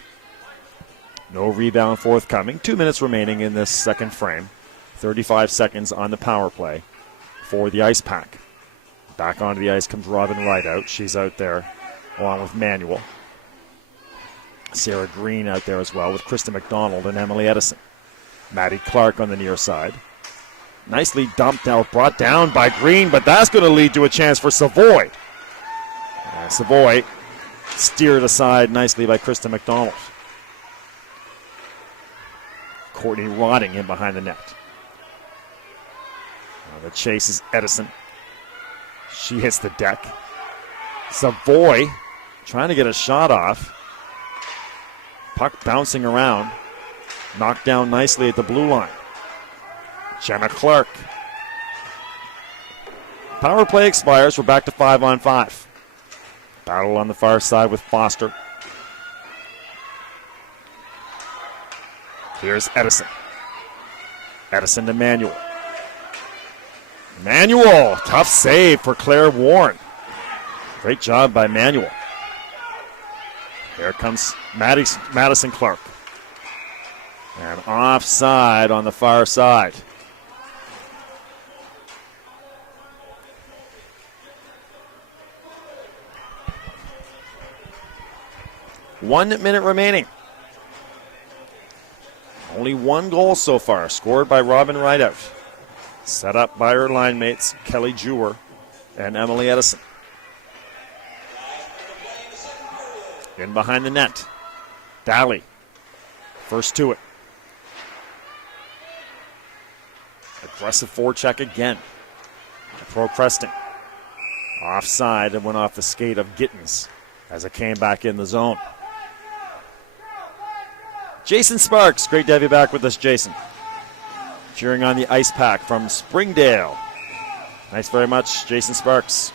No rebound forthcoming. 2 minutes remaining in this second frame. 35 seconds on the power play for the ice pack. Back onto the ice comes Robin Rideout. She's out there along with Manuel. Sarah Green out there as well with Krista McDonald and Emily Edison. Maddie Clark on the near side. Nicely dumped out, brought down by Green, but that's going to lead to a chance for Savoy. Savoy steered aside nicely by Krista McDonald. Courtney Rodding in behind the net. The chase is Edison. She hits the deck. Savoy trying to get a shot off. Puck bouncing around. Knocked down nicely at the blue line. Jenna Clark. Power play expires. We're back to 5-on-5. Battle on the far side with Foster. Here's Edison. Edison to Manuel. Manuel, tough save for Claire Warren. Great job by Manuel. Here comes Madison Clark. And offside on the far side. One minute remaining. Only one goal so far, scored by Robin Rideout. Set up by her line mates, Kelly Jewer and Emily Edison. In behind the net, Daly. First to it. Aggressive forecheck again. Pro Cresting. Offside and went off the skate of Gittins as it came back in the zone. Jason Sparks, great to have you back with us, Jason. Cheering on the ice pack from Springdale. Thanks very much, Jason Sparks.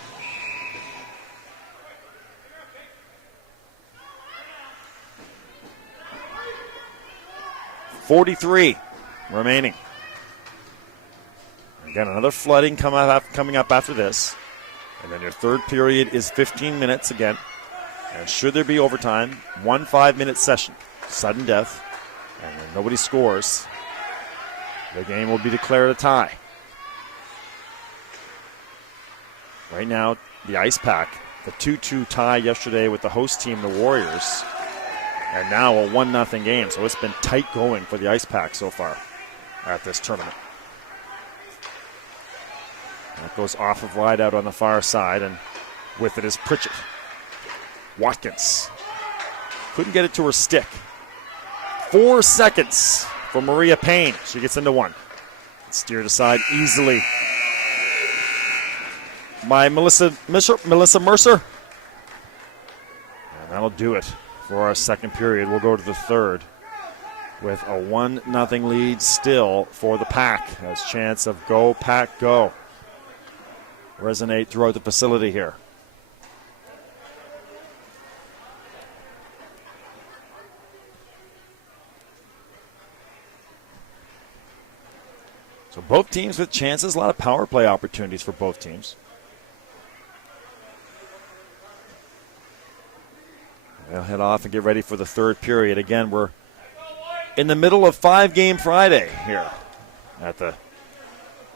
.43 remaining. Again, another flooding coming up after this. And then your third period is 15 minutes again. And should there be overtime, 1 5-minute session, sudden death, and when nobody scores, the game will be declared a tie. Right now, the Ice Pack, the 2-2 tie yesterday with the host team, the Warriors, and now a 1-0 game. So it's been tight going for the Ice Pack so far at this tournament. That goes off of wide out on the far side, and with it is Pritchett. Watkins couldn't get it to her stick. 4 seconds for Maria Payne. She gets into one. Steered aside easily by Melissa Mercer. And that'll do it for our second period. We'll go to the third with a 1-0 lead still for the Pack, as chants of "Go Pack Go" resonate throughout the facility here. So both teams with chances, a lot of power play opportunities for both teams. They'll head off and get ready for the third period. Again, we're in the middle of 5-game Friday here at the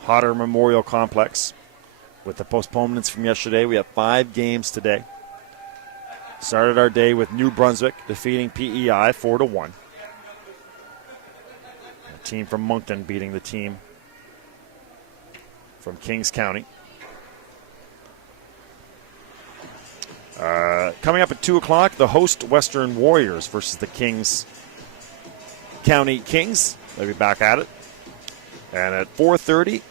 Hodder Memorial Complex. With the postponements from yesterday, we have 5 games today. Started our day with New Brunswick defeating PEI 4-1. A team from Moncton beating the team from Kings County. Coming up at 2 o'clock, the host Western Warriors versus the Kings County Kings. They'll be back at it. And at 4:30,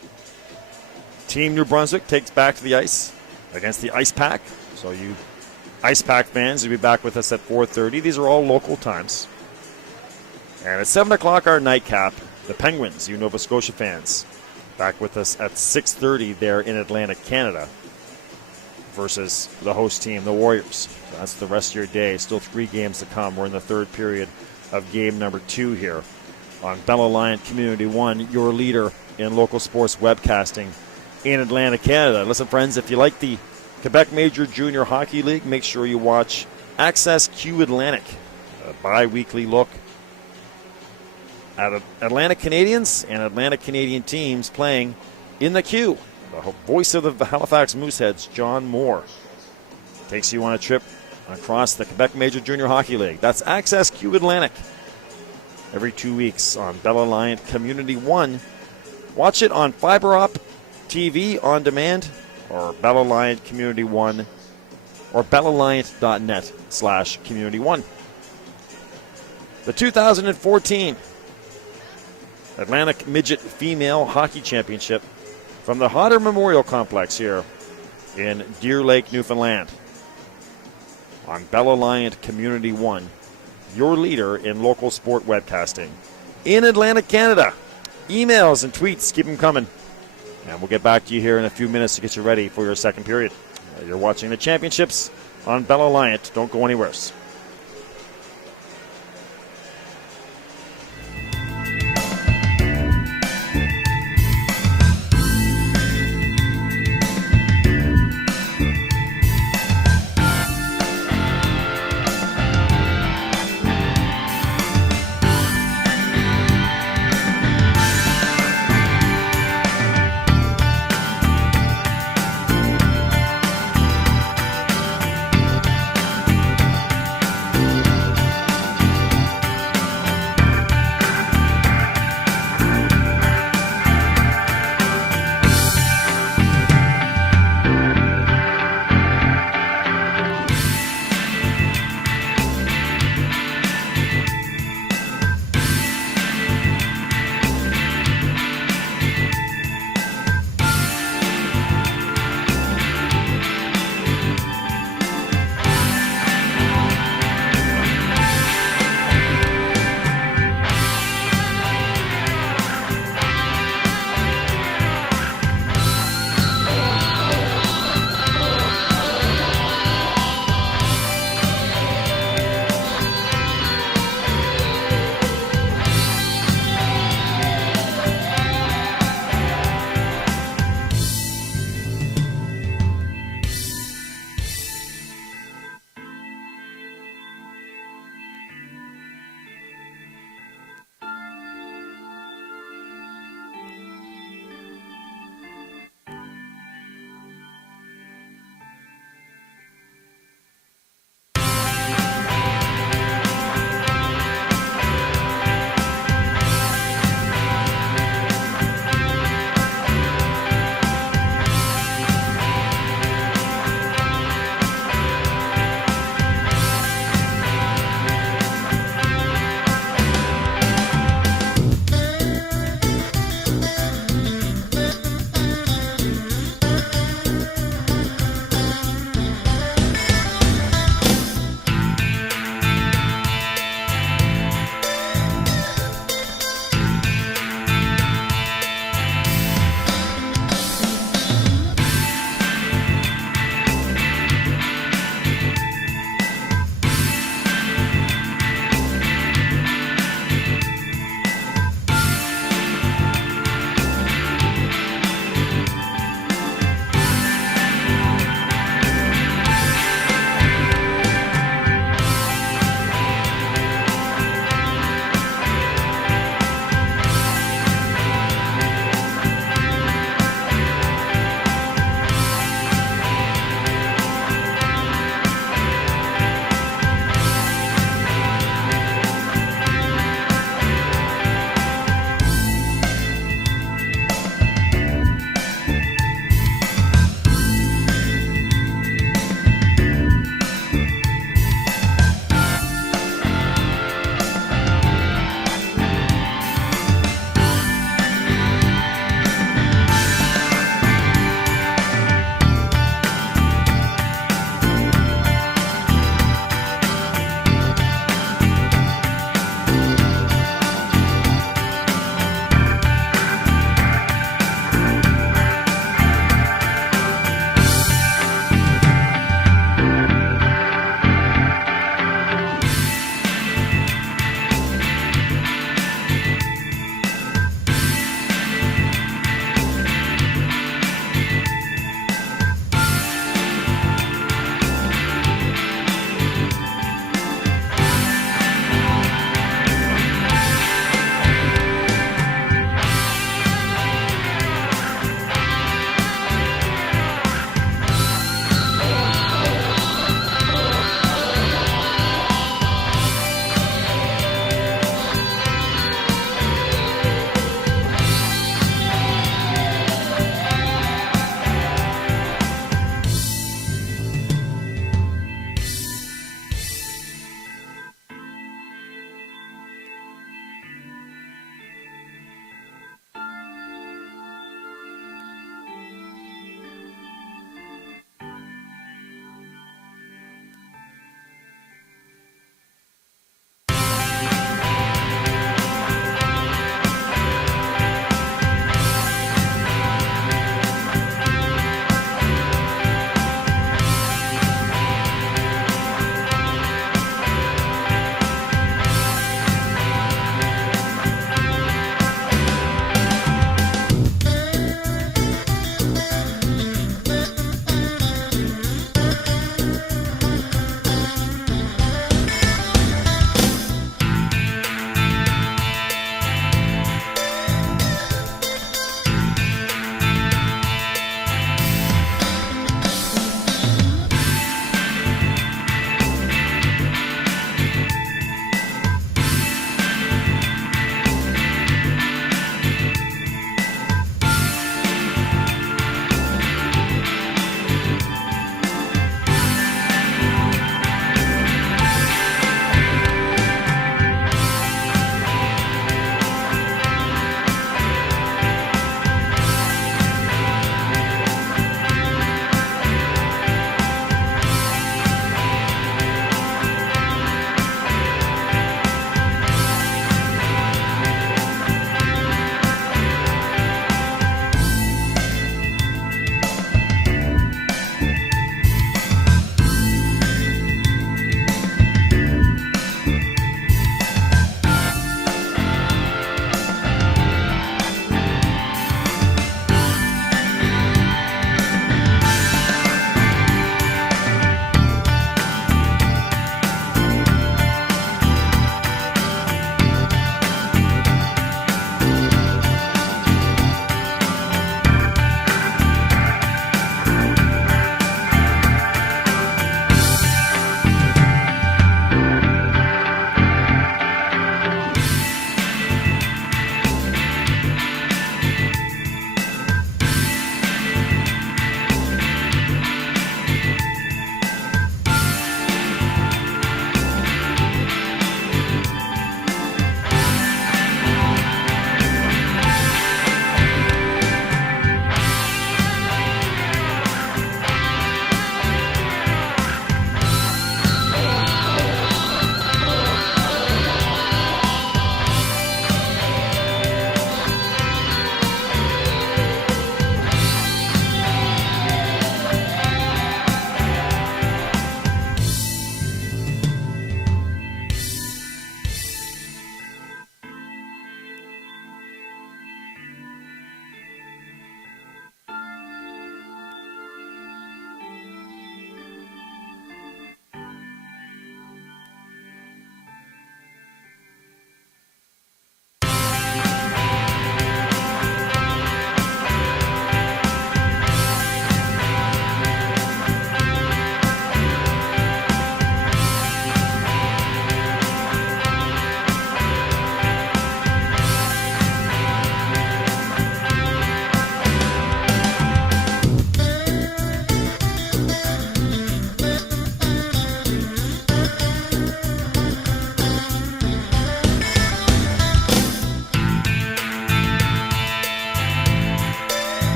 Team New Brunswick takes back to the ice against the Ice Pack. So you Ice Pack fans will be back with us at 4:30. These are all local times. And at 7 o'clock, our nightcap, the Penguins, you Nova Scotia fans, back with us at 6:30 there in Atlantic, Canada, versus the host team, the Warriors. So that's the rest of your day. Still 3 games to come. We're in the third period of game number 2 here on Bell Alliant Community 1, your leader in local sports webcasting in Atlantic, Canada. Listen, friends, if you like the Quebec Major Junior Hockey League, make sure you watch Access Q Atlantic, a bi-weekly look at Atlantic Canadians and Atlantic Canadian teams playing in the Q. The voice of the Halifax Mooseheads, John Moore, takes you on a trip across the Quebec Major Junior Hockey League. That's Access Q Atlantic every 2 weeks on Bell Alliant Community 1. Watch it on Fiber Op TV on demand, or Bell Alliant Community 1, or bellalliant.net/community1. The 2014 Atlantic Midget Female Hockey Championship from the Hodder Memorial Complex here in Deer Lake, Newfoundland. On Bell Alliant Community 1, your leader in local sport webcasting in Atlantic, Canada. Emails and tweets, keep them coming. And we'll get back to you here in a few minutes to get you ready for your second period. You're watching the championships on Bell Alliant. Don't go anywhere.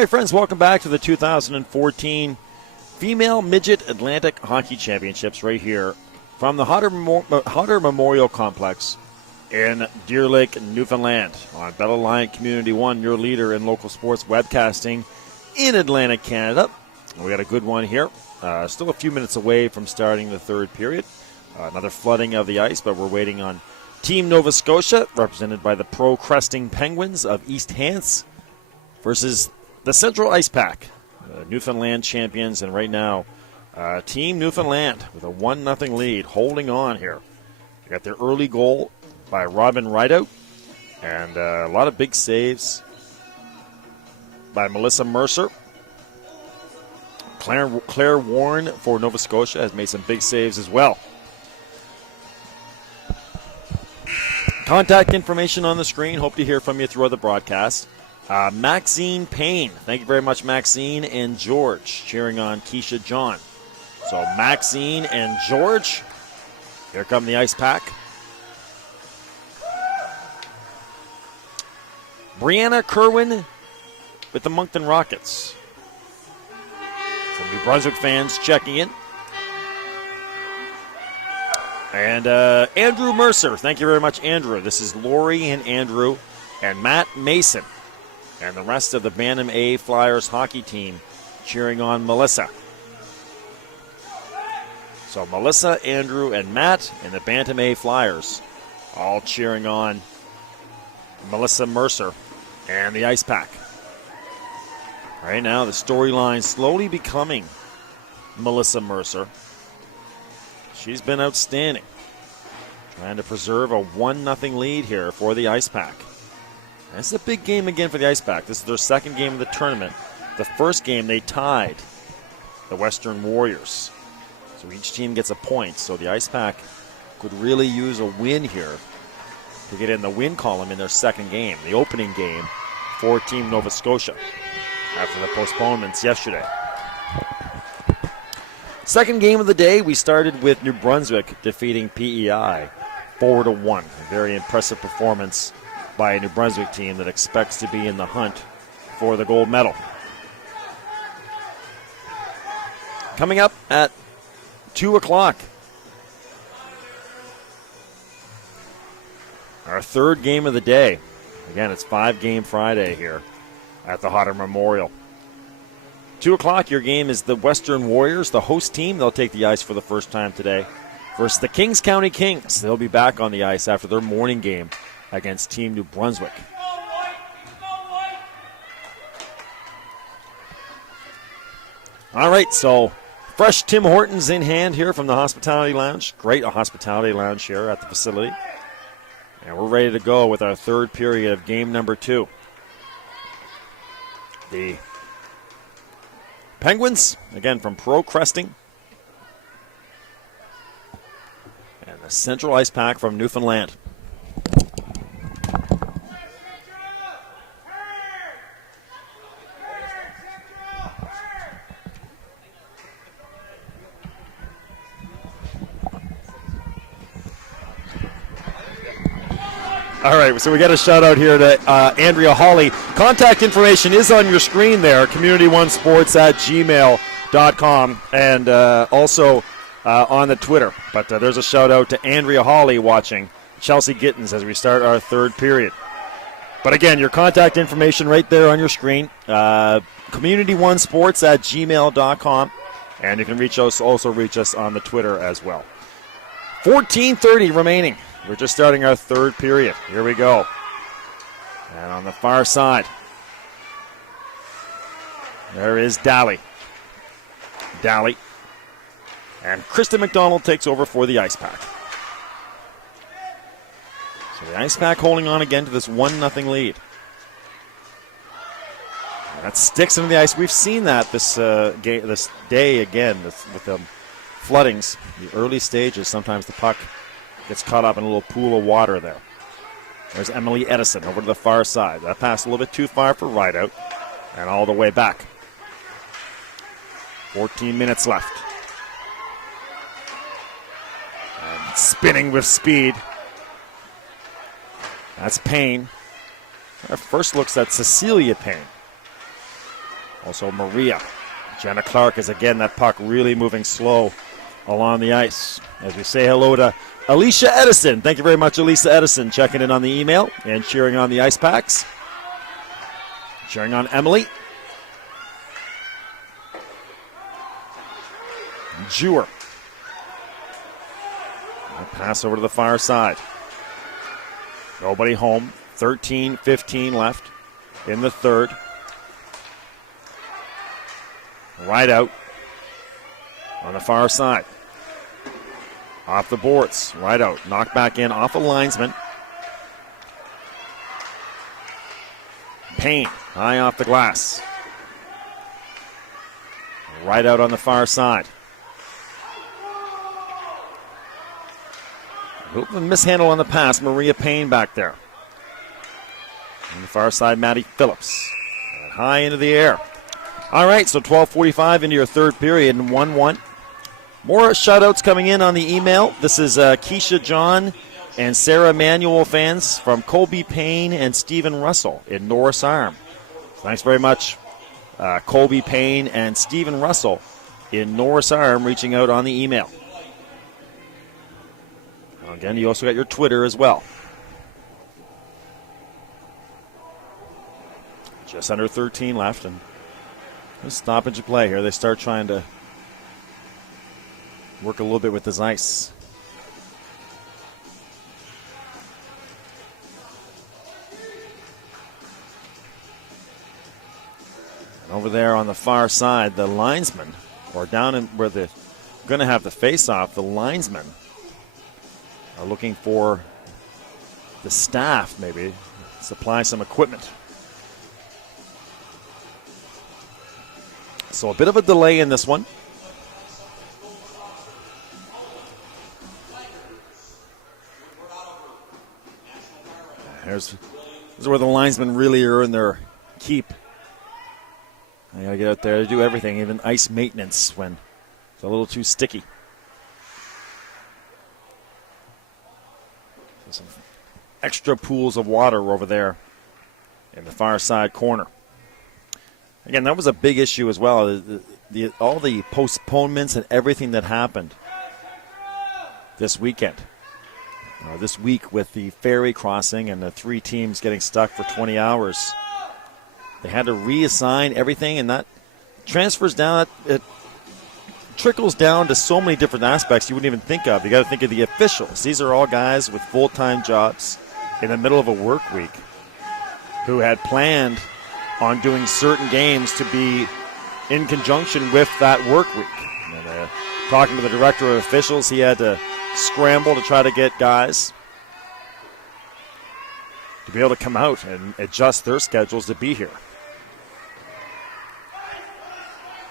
right, friends, welcome back to the 2014 Female Midget Atlantic Hockey Championships right here from the Hodder Memorial Complex in Deer Lake, Newfoundland. On Bell Alliance Community One, your leader in local sports webcasting in Atlantic Canada. We got a good one here. Still a few minutes away from starting the third period. Another flooding of the ice, but we're waiting on Team Nova Scotia, represented by the Pro Cresting Penguins of East Hants, versus the Central Ice Pack, Newfoundland champions. And right now, Team Newfoundland with a 1-0 lead, holding on here. They got their early goal by Robin Rideout, and a lot of big saves by Melissa Mercer. Claire Warren for Nova Scotia has made some big saves as well. Contact information on the screen. Hope to hear from you throughout the broadcast. Maxine Payne. Thank you very much, Maxine and George, cheering on Keisha John. So Maxine and George. Here come the Ice Pack. Brianna Kerwin with the Moncton Rockets. Some New Brunswick fans checking in. And Andrew Mercer. Thank you very much, Andrew. This is Lori and Andrew and Matt Mason and the rest of the Bantam A Flyers hockey team cheering on Melissa. So Melissa, Andrew, and Matt and the Bantam A Flyers all cheering on Melissa Mercer and the Ice Pack. Right now, the storyline slowly becoming Melissa Mercer. She's been outstanding, trying to preserve a 1-0 lead here for the Ice Pack. This is a big game again for the Ice Pack. This is their second game of the tournament. The first game, they tied the Western Warriors. So each team gets a point. So the Ice Pack could really use a win here to get in the win column in their second game, the opening game for Team Nova Scotia after the postponements yesterday. Second game of the day, we started with New Brunswick defeating PEI 4-1. A very impressive performance by a New Brunswick team that expects to be in the hunt for the gold medal. Coming up at 2 o'clock, our third game of the day. Again, it's 5-game Friday here at the Hodder Memorial. 2 o'clock, your game is the Western Warriors, the host team. They'll take the ice for the first time today versus the Kings County Kings. They'll be back on the ice after their morning game against Team New Brunswick. All right, so fresh Tim Hortons in hand here from the Hospitality Lounge. Great hospitality lounge here at the facility. And we're ready to go with our third period of game number 2. The Penguins, again from Pro Cresting, and the Central Ice Pack from Newfoundland. All right, so we got a shout out here to Andrea Hawley. Contact information is on your screen there, community1sports@gmail.com, and also on the Twitter. But there's a shout out to Andrea Hawley watching Chelsea Gittins as we start our third period. But again, your contact information right there on your screen, community1sports@gmail.com, and you can reach us on the Twitter as well. 14:30 remaining. We're just starting our third period. Here we go. And on the far side, there is Daly. And Kristen McDonald takes over for the Ice Pack. So the Ice Pack holding on again to this 1-0 lead. And that sticks into the ice. We've seen that this day again with the floodings, the early stages. Sometimes the puck gets caught up in a little pool of water there. There's Emily Edison over to the far side. That passed a little bit too far for Rideout, and all the way back. 14 minutes left. And spinning with speed. That's Payne. Our first looks at Cecilia Payne. Also Maria. Jenna Clark is again that puck really moving slow along the ice. As we say hello to Alicia Edison. Thank you very much, Alicia Edison, checking in on the email and cheering on the ice packs. Cheering on Emily. Jewer. Pass over to the far side. Nobody home. 13-15 left in the third. Right out on the far side. Off the boards. Right out. Knocked back in off a linesman. Payne high off the glass. Right out on the far side. A little bit of mishandle on the pass. Maria Payne back there. On the far side, Maddie Phillips. And high into the air. All right, so 12:45 into your third period and 1-1. More shout-outs coming in on the email. This is Keisha John and Sarah Manuel fans from Colby Payne and Stephen Russell in Norris Arm. Thanks very much, Colby Payne and Stephen Russell in Norris Arm reaching out on the email. Again, you also got your Twitter as well. Just under 13 left, and just stoppage of play here. They start trying to work a little bit with this ice. And over there on the far side, the linesman, or down in where they're going to have the face-off, the linesmen are looking for the staff maybe supply some equipment. So a bit of a delay in this one. This is where the linesmen really earn their keep. They got to get out there to do everything, even ice maintenance when it's a little too sticky. Some extra pools of water over there in the far side corner. Again, that was a big issue as well. All the postponements and everything that happened this weekend. This week with the ferry crossing and the three teams getting stuck for 20 hours. They had to reassign everything, and that transfers down. It trickles down to so many different aspects you wouldn't even think of. You got to think of the officials. These are all guys with full-time jobs in the middle of a work week who had planned on doing certain games to be in conjunction with that work week. And, talking to the director of officials, he had to scramble to try to get guys to be able to come out and adjust their schedules to be here.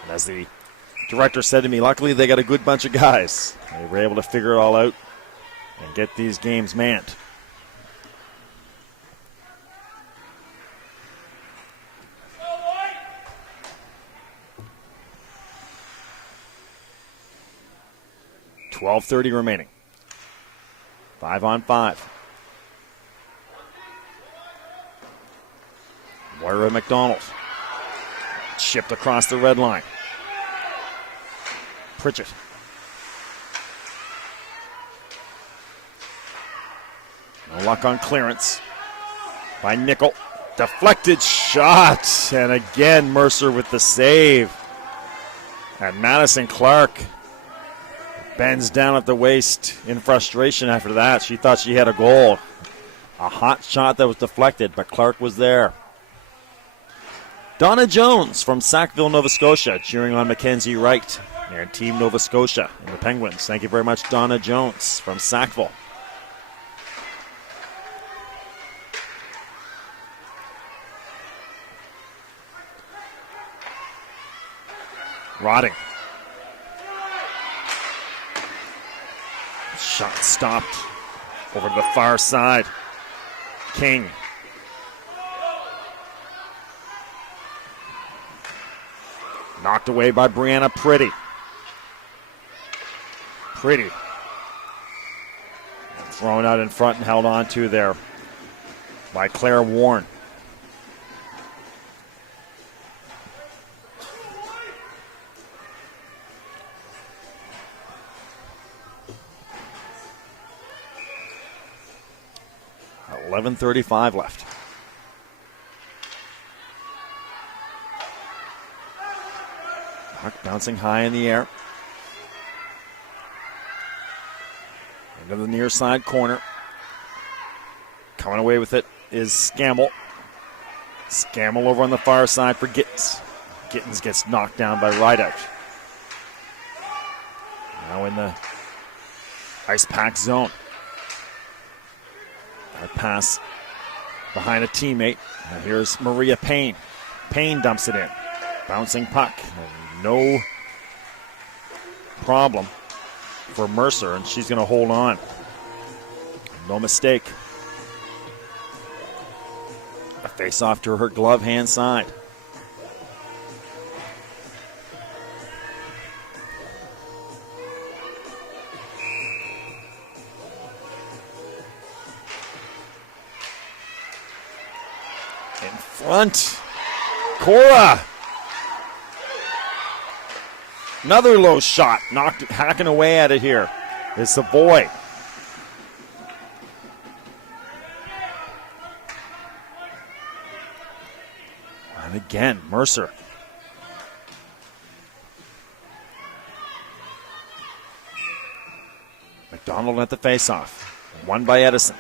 And as the director said to me, luckily they got a good bunch of guys. They were able to figure it all out and get these games manned. .12:30 remaining. 5-on-5. Moira McDonald. Shipped across the red line. Pritchett. No luck on clearance by Nickel. Deflected shot. And again, Mercer with the save. And Madison Clark bends down at the waist in frustration after that. She thought she had a goal. A hot shot that was deflected, but Clark was there. Donna Jones from Sackville, Nova Scotia, cheering on Mackenzie Wright and Team Nova Scotia and the Penguins. Thank you very much, Donna Jones from Sackville. Rotting. Shot stopped over to the far side. King. Knocked away by Brianna Pretty. Pretty. Thrown out in front and held on to there by Claire Warren. 11:35 left. Puck bouncing high in the air. Into the near side corner. Coming away with it is Scammell. Scammell over on the far side for Gittins. Gittins gets knocked down by Rideout. Now in the ice pack zone. That pass behind a teammate. And here's Maria Payne. Payne dumps it in. Bouncing puck. And no problem for Mercer, and she's going to hold on. No mistake. A face-off to her glove hand side. In front. Cora. Another low shot. Hacking away at it here. It's the boy. And again, Mercer. McDonald at the faceoff. Won by Edison.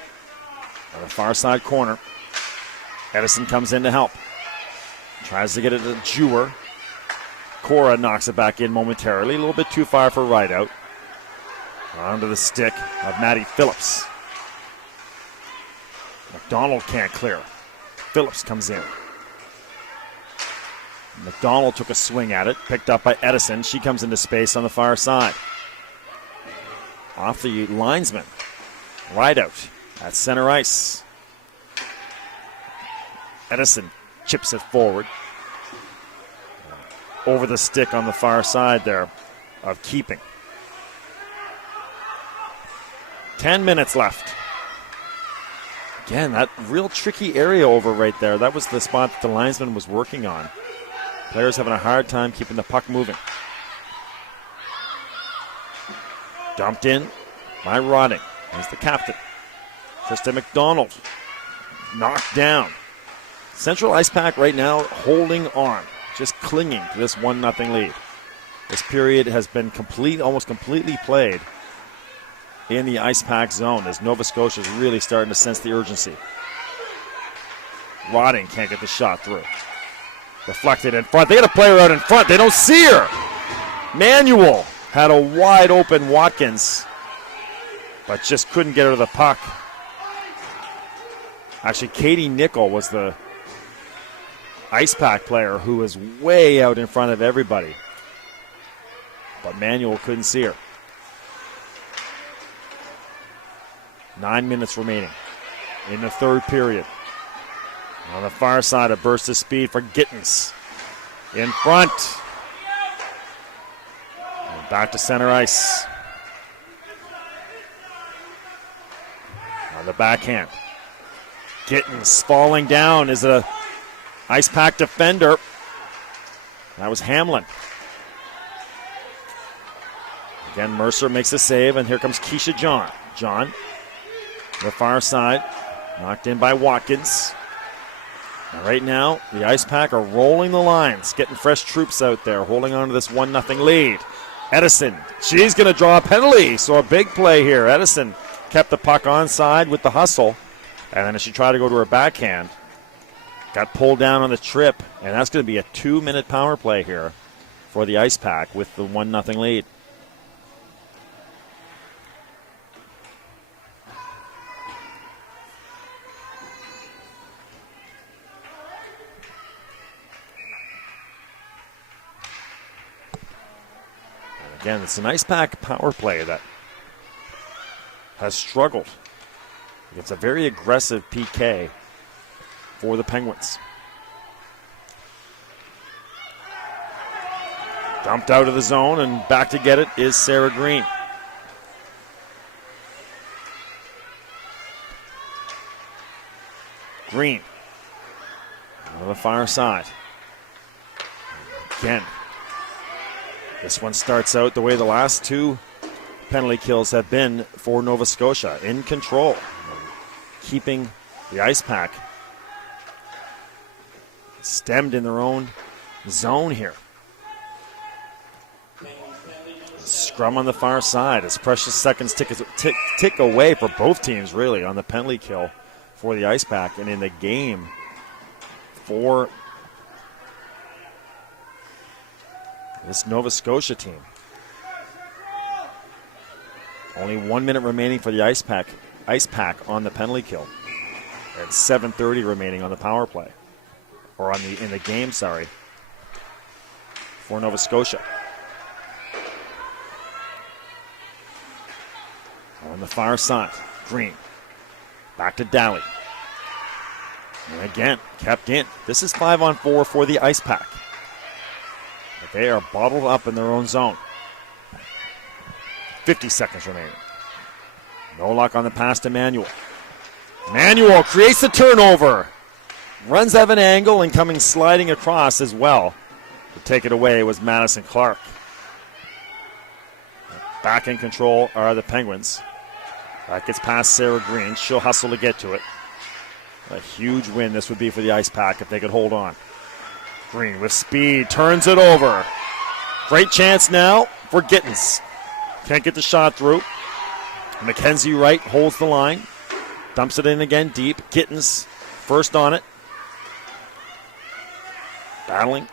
On the far side corner. Edison comes in to help. Tries to get it to Jewer. Cora knocks it back in momentarily. A little bit too far for Rideout. Onto the stick of Maddie Phillips. McDonald can't clear. Phillips comes in. McDonald took a swing at it. Picked up by Edison. She comes into space on the far side. Off the linesman. Rideout at center ice. Edison chips it forward. Over the stick on the far side there of keeping. 10 minutes left. Again, that real tricky area over right there. That was the spot that the linesman was working on. Players having a hard time keeping the puck moving. Dumped in by Rodding. He's the captain. Krista McDonald. Knocked down. Central Ice Pack right now holding on. Just clinging to this 1-0 lead. This period has been almost completely played in the Ice Pack zone as Nova Scotia is really starting to sense the urgency. Rodding can't get the shot through. Deflected in front. They got a player out in front. They don't see her. Manuel had a wide open Watkins, but just couldn't get her to the puck. Actually, Katie Nickel was the Ice Pack player who was way out in front of everybody. But Manuel couldn't see her. 9 minutes remaining in the third period. On the far side, a burst of speed for Gittins. In front. And back to center ice. On the backhand. Gittins falling down is a Ice Pack defender. That was Hamlin. Again, Mercer makes a save, and here comes Keisha John. John, the far side, knocked in by Watkins. And right now, the Ice Pack are rolling the lines, getting fresh troops out there, holding on to this 1-0 lead. Edison, she's going to draw a penalty, so a big play here. Edison kept the puck onside with the hustle, and then as she tried to go to her backhand, got pulled down on the trip, and that's going to be a 2-minute power play here for the Ice Pack with the 1-0 lead. And again, it's an Ice Pack power play that has struggled. It's a very aggressive PK for the Penguins. Dumped out of the zone, and back to get it is Sarah Green. Green on the far side. Again, this one starts out the way the last two penalty kills have been for Nova Scotia. In control, keeping The Ice Pack stemmed in their own zone here. Scrum on the far side as precious seconds tick away for both teams, really, on the penalty kill for the Ice Pack and in the game for this Nova Scotia team. Only 1 minute remaining for the Ice Pack on the penalty kill. And 7:30 remaining on the power play. Or in the game, sorry. For Nova Scotia. On the far side, Green. Back to Daly. And again, kept in. This is 5-on-4 for the Ice Pack. But they are bottled up in their own zone. 50 seconds remaining. No luck on the pass to Manuel. Manuel creates the turnover. Runs Evan Angle and coming sliding across as well. To take it away was Madison Clark. Back in control are the Penguins. That gets past Sarah Green. She'll hustle to get to it. A huge win this would be for the Ice Pack if they could hold on. Green with speed, turns it over. Great chance now for Gittins. Can't get the shot through. Mackenzie Wright holds the line. Dumps it in again deep. Gittins first on it. Battling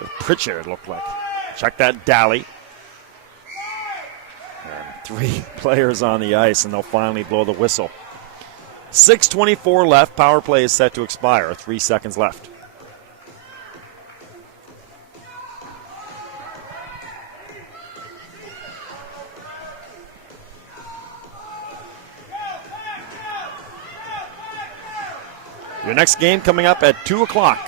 with Pritchard, it looked like. Check that, Daly. And 3 players on the ice, and they'll finally blow the whistle. 6:24 left. Power play is set to expire. 3 seconds left. Your next game coming up at 2 o'clock.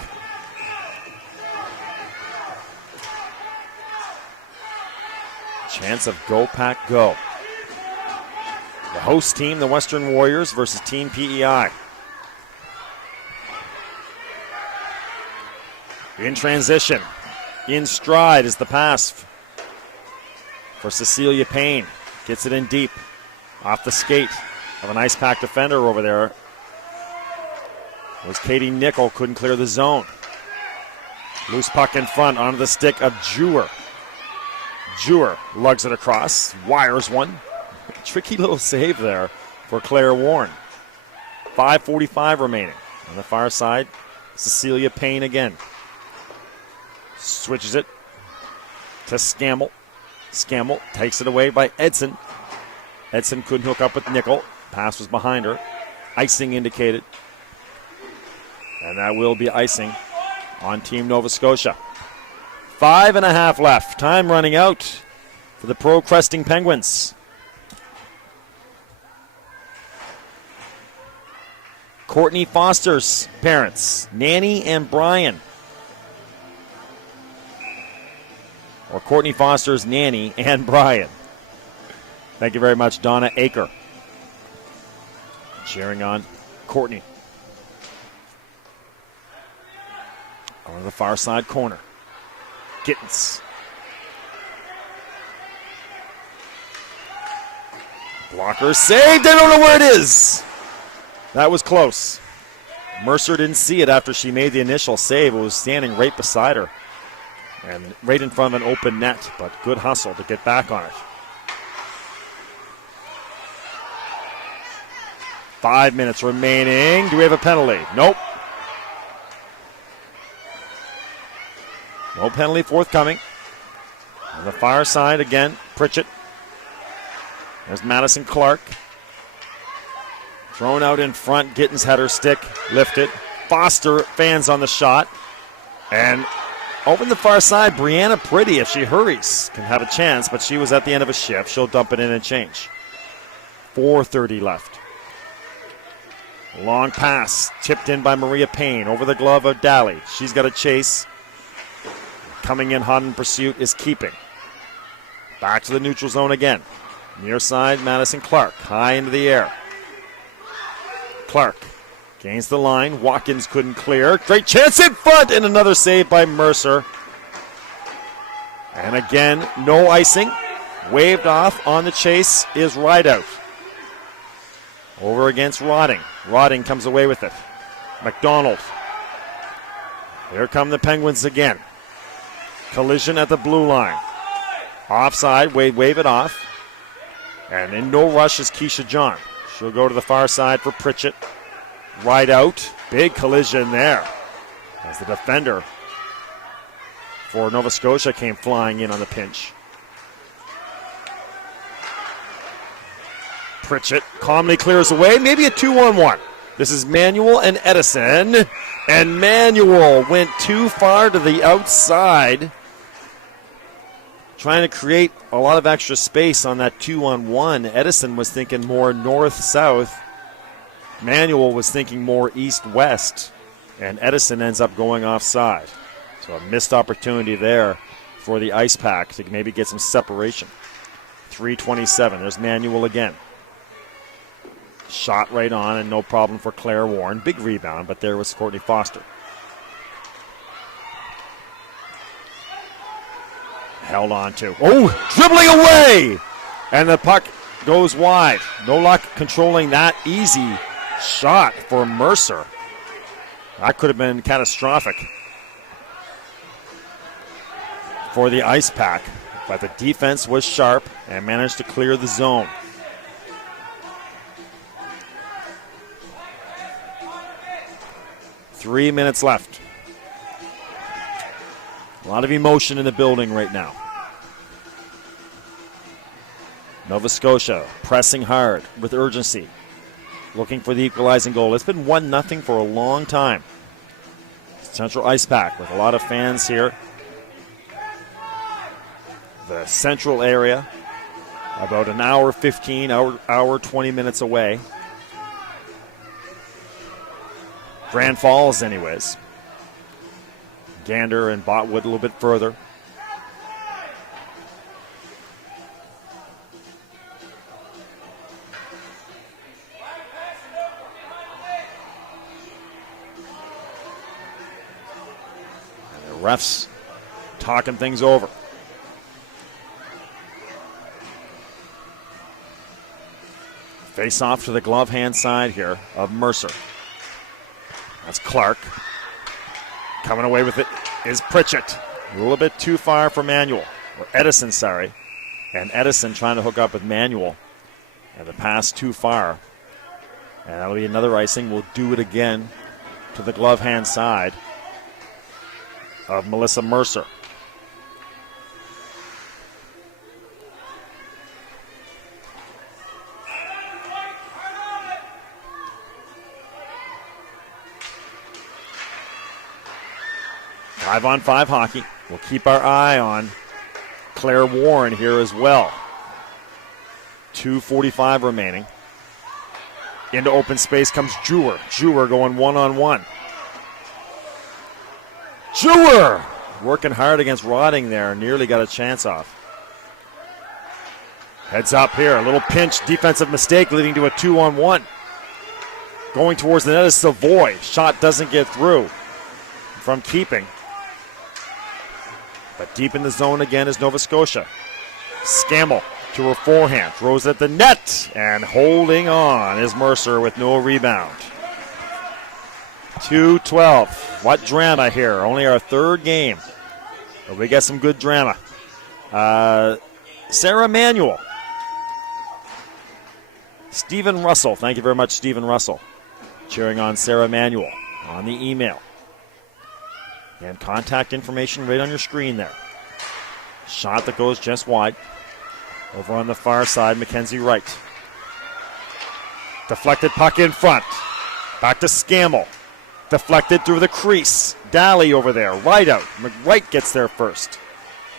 Chance of Go Pack Go. The host team, the Western Warriors, versus Team PEI. In transition, in stride is the pass for Cecilia Payne. Gets it in deep. Off the skate of an Ice Pack defender over there was Katie Nickel, couldn't clear the zone. Loose puck in front onto the stick of Jewer. Jewer lugs it across, wires one. Tricky little save there for Claire Warren. 5:45 remaining. On the far side, Cecilia Payne again. Switches it to Scammell. Scammell takes it away by Edson. Edson couldn't hook up with Nickel. Pass was behind her. Icing indicated. And that will be icing on Team Nova Scotia. 5.5 left. Time running out for the Pro Cresting Penguins. Courtney Foster's parents, Nanny and Brian. Or Courtney Foster's nanny and Brian. Thank you very much, Donna Aker. Cheering on Courtney. On the far side corner. Gittins. Blocker saved. I don't know where it is. That was close. Mercer didn't see it after she made the initial save. It was standing right beside her. And right in front of an open net, but good hustle to get back on it. 5 minutes remaining. Do we have a penalty? Nope. No penalty forthcoming. On the far side again, Pritchett. There's Madison Clark. Thrown out in front. Gittins had her stick lifted. Foster fans on the shot. And over on the far side, Brianna Pretty, if she hurries, can have a chance, but she was at the end of a shift. She'll dump it in and change. 4:30 left. Long pass, tipped in by Maria Payne over the glove of Daly. She's got a chase. Coming in hot in pursuit is Keeping. Back to the neutral zone again. Near side, Madison Clark, high into the air. Clark gains the line. Watkins couldn't clear. Great chance in front, and another save by Mercer. And again, no icing. Waved off on the chase is Rideout. Over against Rodding. Rodding comes away with it. McDonald. Here come the Penguins again. Collision at the blue line. Offside, wave it off. And in no rush is Keisha John. She'll go to the far side for Pritchett. Right out. Big collision there as the defender for Nova Scotia came flying in on the pinch. Pritchett calmly clears away. Maybe a 2-on-1. This is Manuel and Edison. And Manuel went too far to the outside, trying to create a lot of extra space on that 2-on-1. Edison was thinking more north-south. Manuel was thinking more east-west. And Edison ends up going offside. So a missed opportunity there for the Ice Pack to maybe get some separation. 3:27. There's Manuel again. Shot right on and no problem for Claire Warren. Big rebound, but there was Courtney Foster. Held on to. Oh, dribbling away! And the puck goes wide. No luck controlling that easy shot for Mercer. That could have been catastrophic for the Ice Pack, but the defense was sharp and managed to clear the zone. Three minutes left. A lot of emotion in the building right now. Nova Scotia pressing hard with urgency, looking for the equalizing goal. It's been 1-0 for a long time. Central Ice Pack with a lot of fans here. The central area, about an hour 15, hour 20 minutes away. Grand Falls, anyways. Gander and Botwood a little bit further. And the refs talking things over. Face off to the glove hand side here of Mercer. That's Clark. Coming away with it is Pritchett. A little bit too far for Manuel. Or Edison, sorry. And Edison trying to hook up with Manuel. And the pass too far. And that'll be another icing. We'll do it again to the glove hand side of Melissa Mercer. Five-on-five hockey. We'll keep our eye on Claire Warren here as well. 2:45 remaining. Into open space comes Jewer. Jewer going one-on-one. Jewer working hard against Rodding there. Nearly got a chance off. Heads up here. A little pinch. Defensive mistake leading to a 2-on-1. Going towards the net is Savoy. Shot doesn't get through from keeping. But deep in the zone again is Nova Scotia. Scammell to her forehand. Throws at the net. And holding on is Mercer with no rebound. 2:12. What drama here. Only our third game. But we got some good drama. Sarah Manuel. Stephen Russell. Thank you very much, Stephen Russell. Cheering on Sarah Manuel on the email. And contact information right on your screen there. Shot that goes just wide. Over on the far side, Mackenzie Wright. Deflected puck in front. Back to Scammell. Deflected through the crease. Daly over there, right out. Wright gets there first.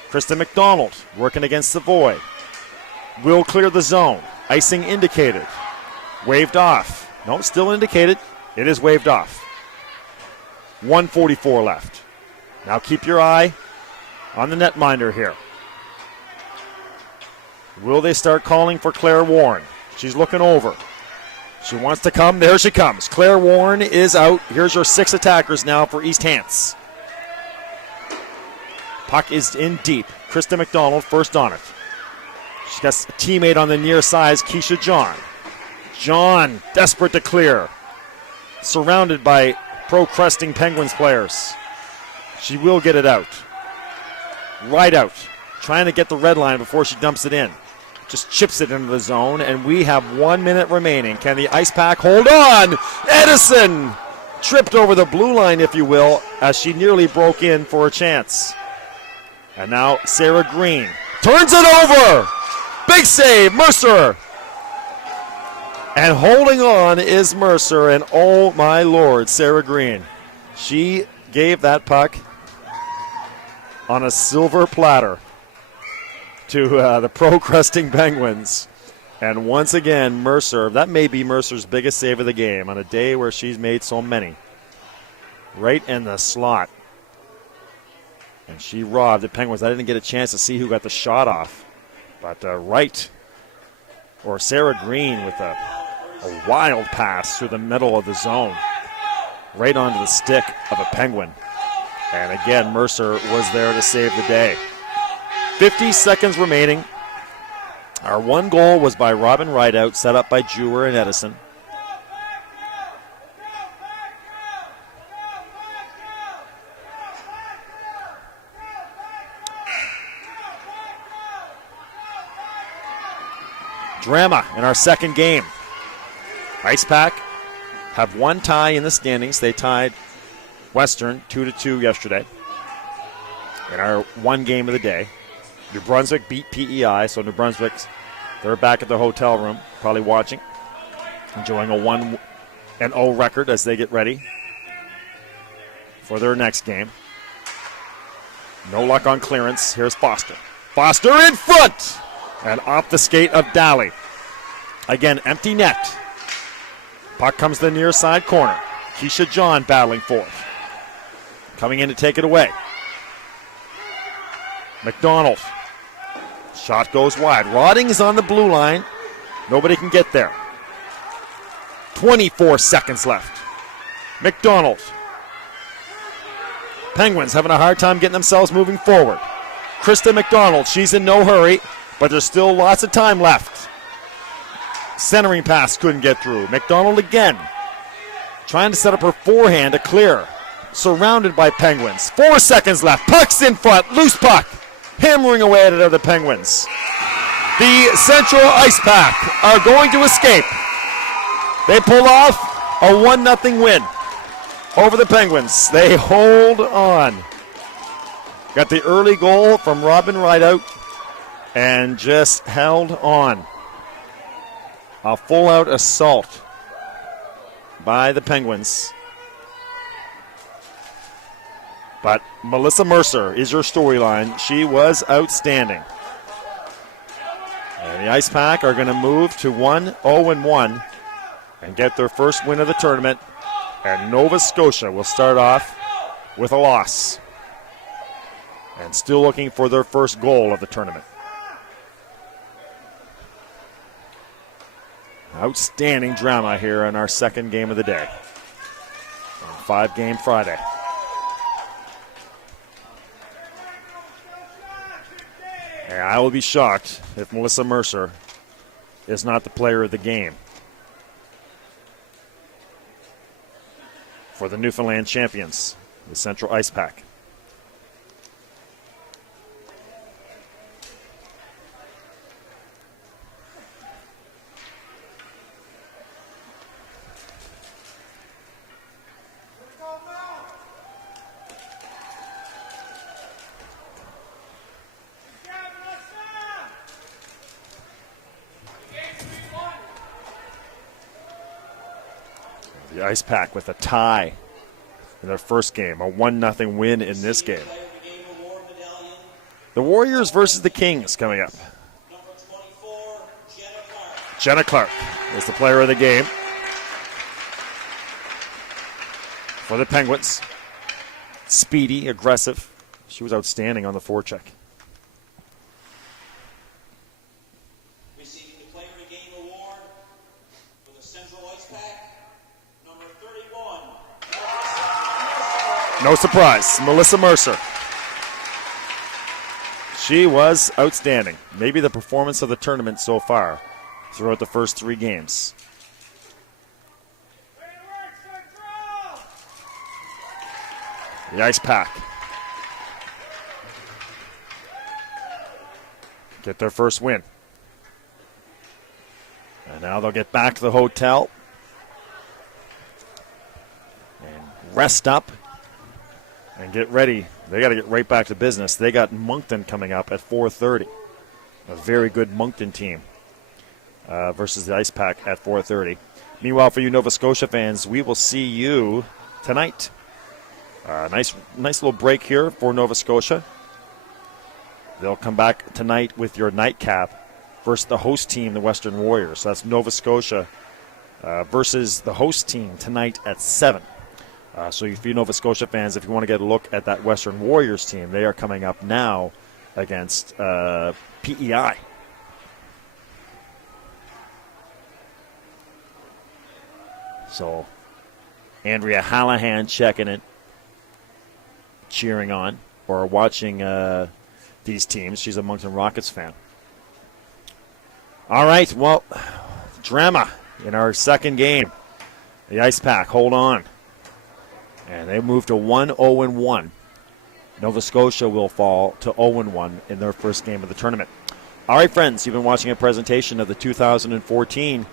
Kristen McDonald working against Savoy. Will clear the zone. Icing indicated. Waved off. No, still indicated. It is waved off. 1:44 left. Now keep your eye on the netminder here. Will they start calling for Claire Warren? She's looking over. She wants to come. There she comes. Claire Warren is out. Here's your 6 attackers now for East Hants. Puck is in deep. Krista McDonald first on it. She's got a teammate on the near side, Keisha John. John, desperate to clear. Surrounded by Cresting Penguins players. She will get it out. Right out. Trying to get the red line before she dumps it in. Just chips it into the zone, and we have 1 minute remaining. Can the Ice Pack hold on? Edison tripped over the blue line, if you will, as she nearly broke in for a chance. And now Sarah Green turns it over. Big save, Mercer. And holding on is Mercer, and oh my Lord, Sarah Green. She gave that puck on a silver platter to the Cresting Penguins. And once again, Mercer, that may be Mercer's biggest save of the game on a day where she's made so many. Right in the slot. And she robbed the Penguins. I didn't get a chance to see who got the shot off. But Sarah Green with a wild pass through the middle of the zone. Right onto the stick of a Penguin. And again, Mercer was there to save the day. 50 seconds remaining. Our one goal was by Robin Rideout, set up by Jewer and Edison. Drama in our second game. Ice Pack have one tie in the standings. They tied Western 2-2 yesterday in our one game of the day. New Brunswick beat PEI, so New Brunswick's, they're back at the hotel room, probably watching, enjoying a 1-0 record as they get ready for their next game. No luck on clearance. Here's Foster. Foster in front! And off the skate of Daly. Again, empty net. Puck comes to the near side corner. Keisha John battling for it. Coming in to take it away. McDonald. Shot goes wide. Rodding is on the blue line. Nobody can get there. 24 seconds left. McDonald. Penguins having a hard time getting themselves moving forward. Krista McDonald, she's in no hurry, but there's still lots of time left. Centering pass couldn't get through. McDonald again. Trying to set up her forehand to clear. Surrounded by Penguins. 4 seconds left. Puck's in front. Loose puck. Hammering away at it of the Penguins. The Central Ice Pack are going to escape. They pull off a 1-0 win over the Penguins. They hold on. Got the early goal from Robin Rideout and just held on. A full-out assault by the Penguins. But Melissa Mercer is your storyline. She was outstanding. And the Ice Pack are going to move to 1-0-1 and get their first win of the tournament. And Nova Scotia will start off with a loss. And still looking for their first goal of the tournament. Outstanding drama here in our second game of the day. On 5-game Friday. And I will be shocked if Melissa Mercer is not the player of the game for the Newfoundland champions, the Central Ice Pack. The Ice Pack with a tie in their first game, a 1-0 win in this game. The Warriors versus the Kings coming up. Jenna Clark is the player of the game for the Penguins. Speedy, aggressive. She was outstanding on the forecheck. No surprise, Melissa Mercer. She was outstanding. Maybe the performance of the tournament so far throughout the first 3 games. The Ice Pack get their first win. And now they'll get back to the hotel and rest up and get ready. They got to get right back to business. They got Moncton coming up at 4:30. A very good Moncton team versus the Ice Pack at 4:30. Meanwhile, for you Nova Scotia fans, we will see you tonight. Nice little break here for Nova Scotia. They'll come back tonight with your nightcap versus the host team, the Western Warriors. So that's Nova Scotia versus the host team tonight at 7. So if you Nova Scotia fans, if you want to get a look at that Western Warriors team, they are coming up now against PEI. So Andrea Hallahan checking it, cheering on, or watching these teams. She's a Moncton Rockets fan. All right, well, drama in our second game. The Ice Pack hold on. And they move to 1-0-1. Nova Scotia will fall to 0-1 in their first game of the tournament. All right, friends, you've been watching a presentation of the 2014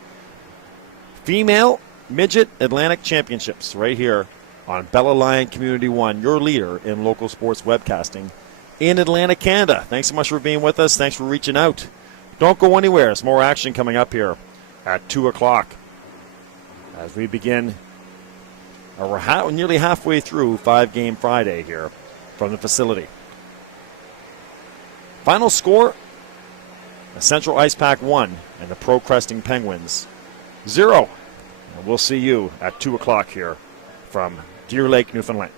Female Midget Atlantic Championships right here on Bella Lion Community One, your leader in local sports webcasting in Atlantic, Canada. Thanks so much for being with us. Thanks for reaching out. Don't go anywhere. There's more action coming up here at 2 o'clock as we begin. We're nearly halfway through 5-game Friday here from the facility. Final score, the Central Ice Pack 1 and the Pro Cresting Penguins 0. And we'll see you at 2 o'clock here from Deer Lake, Newfoundland.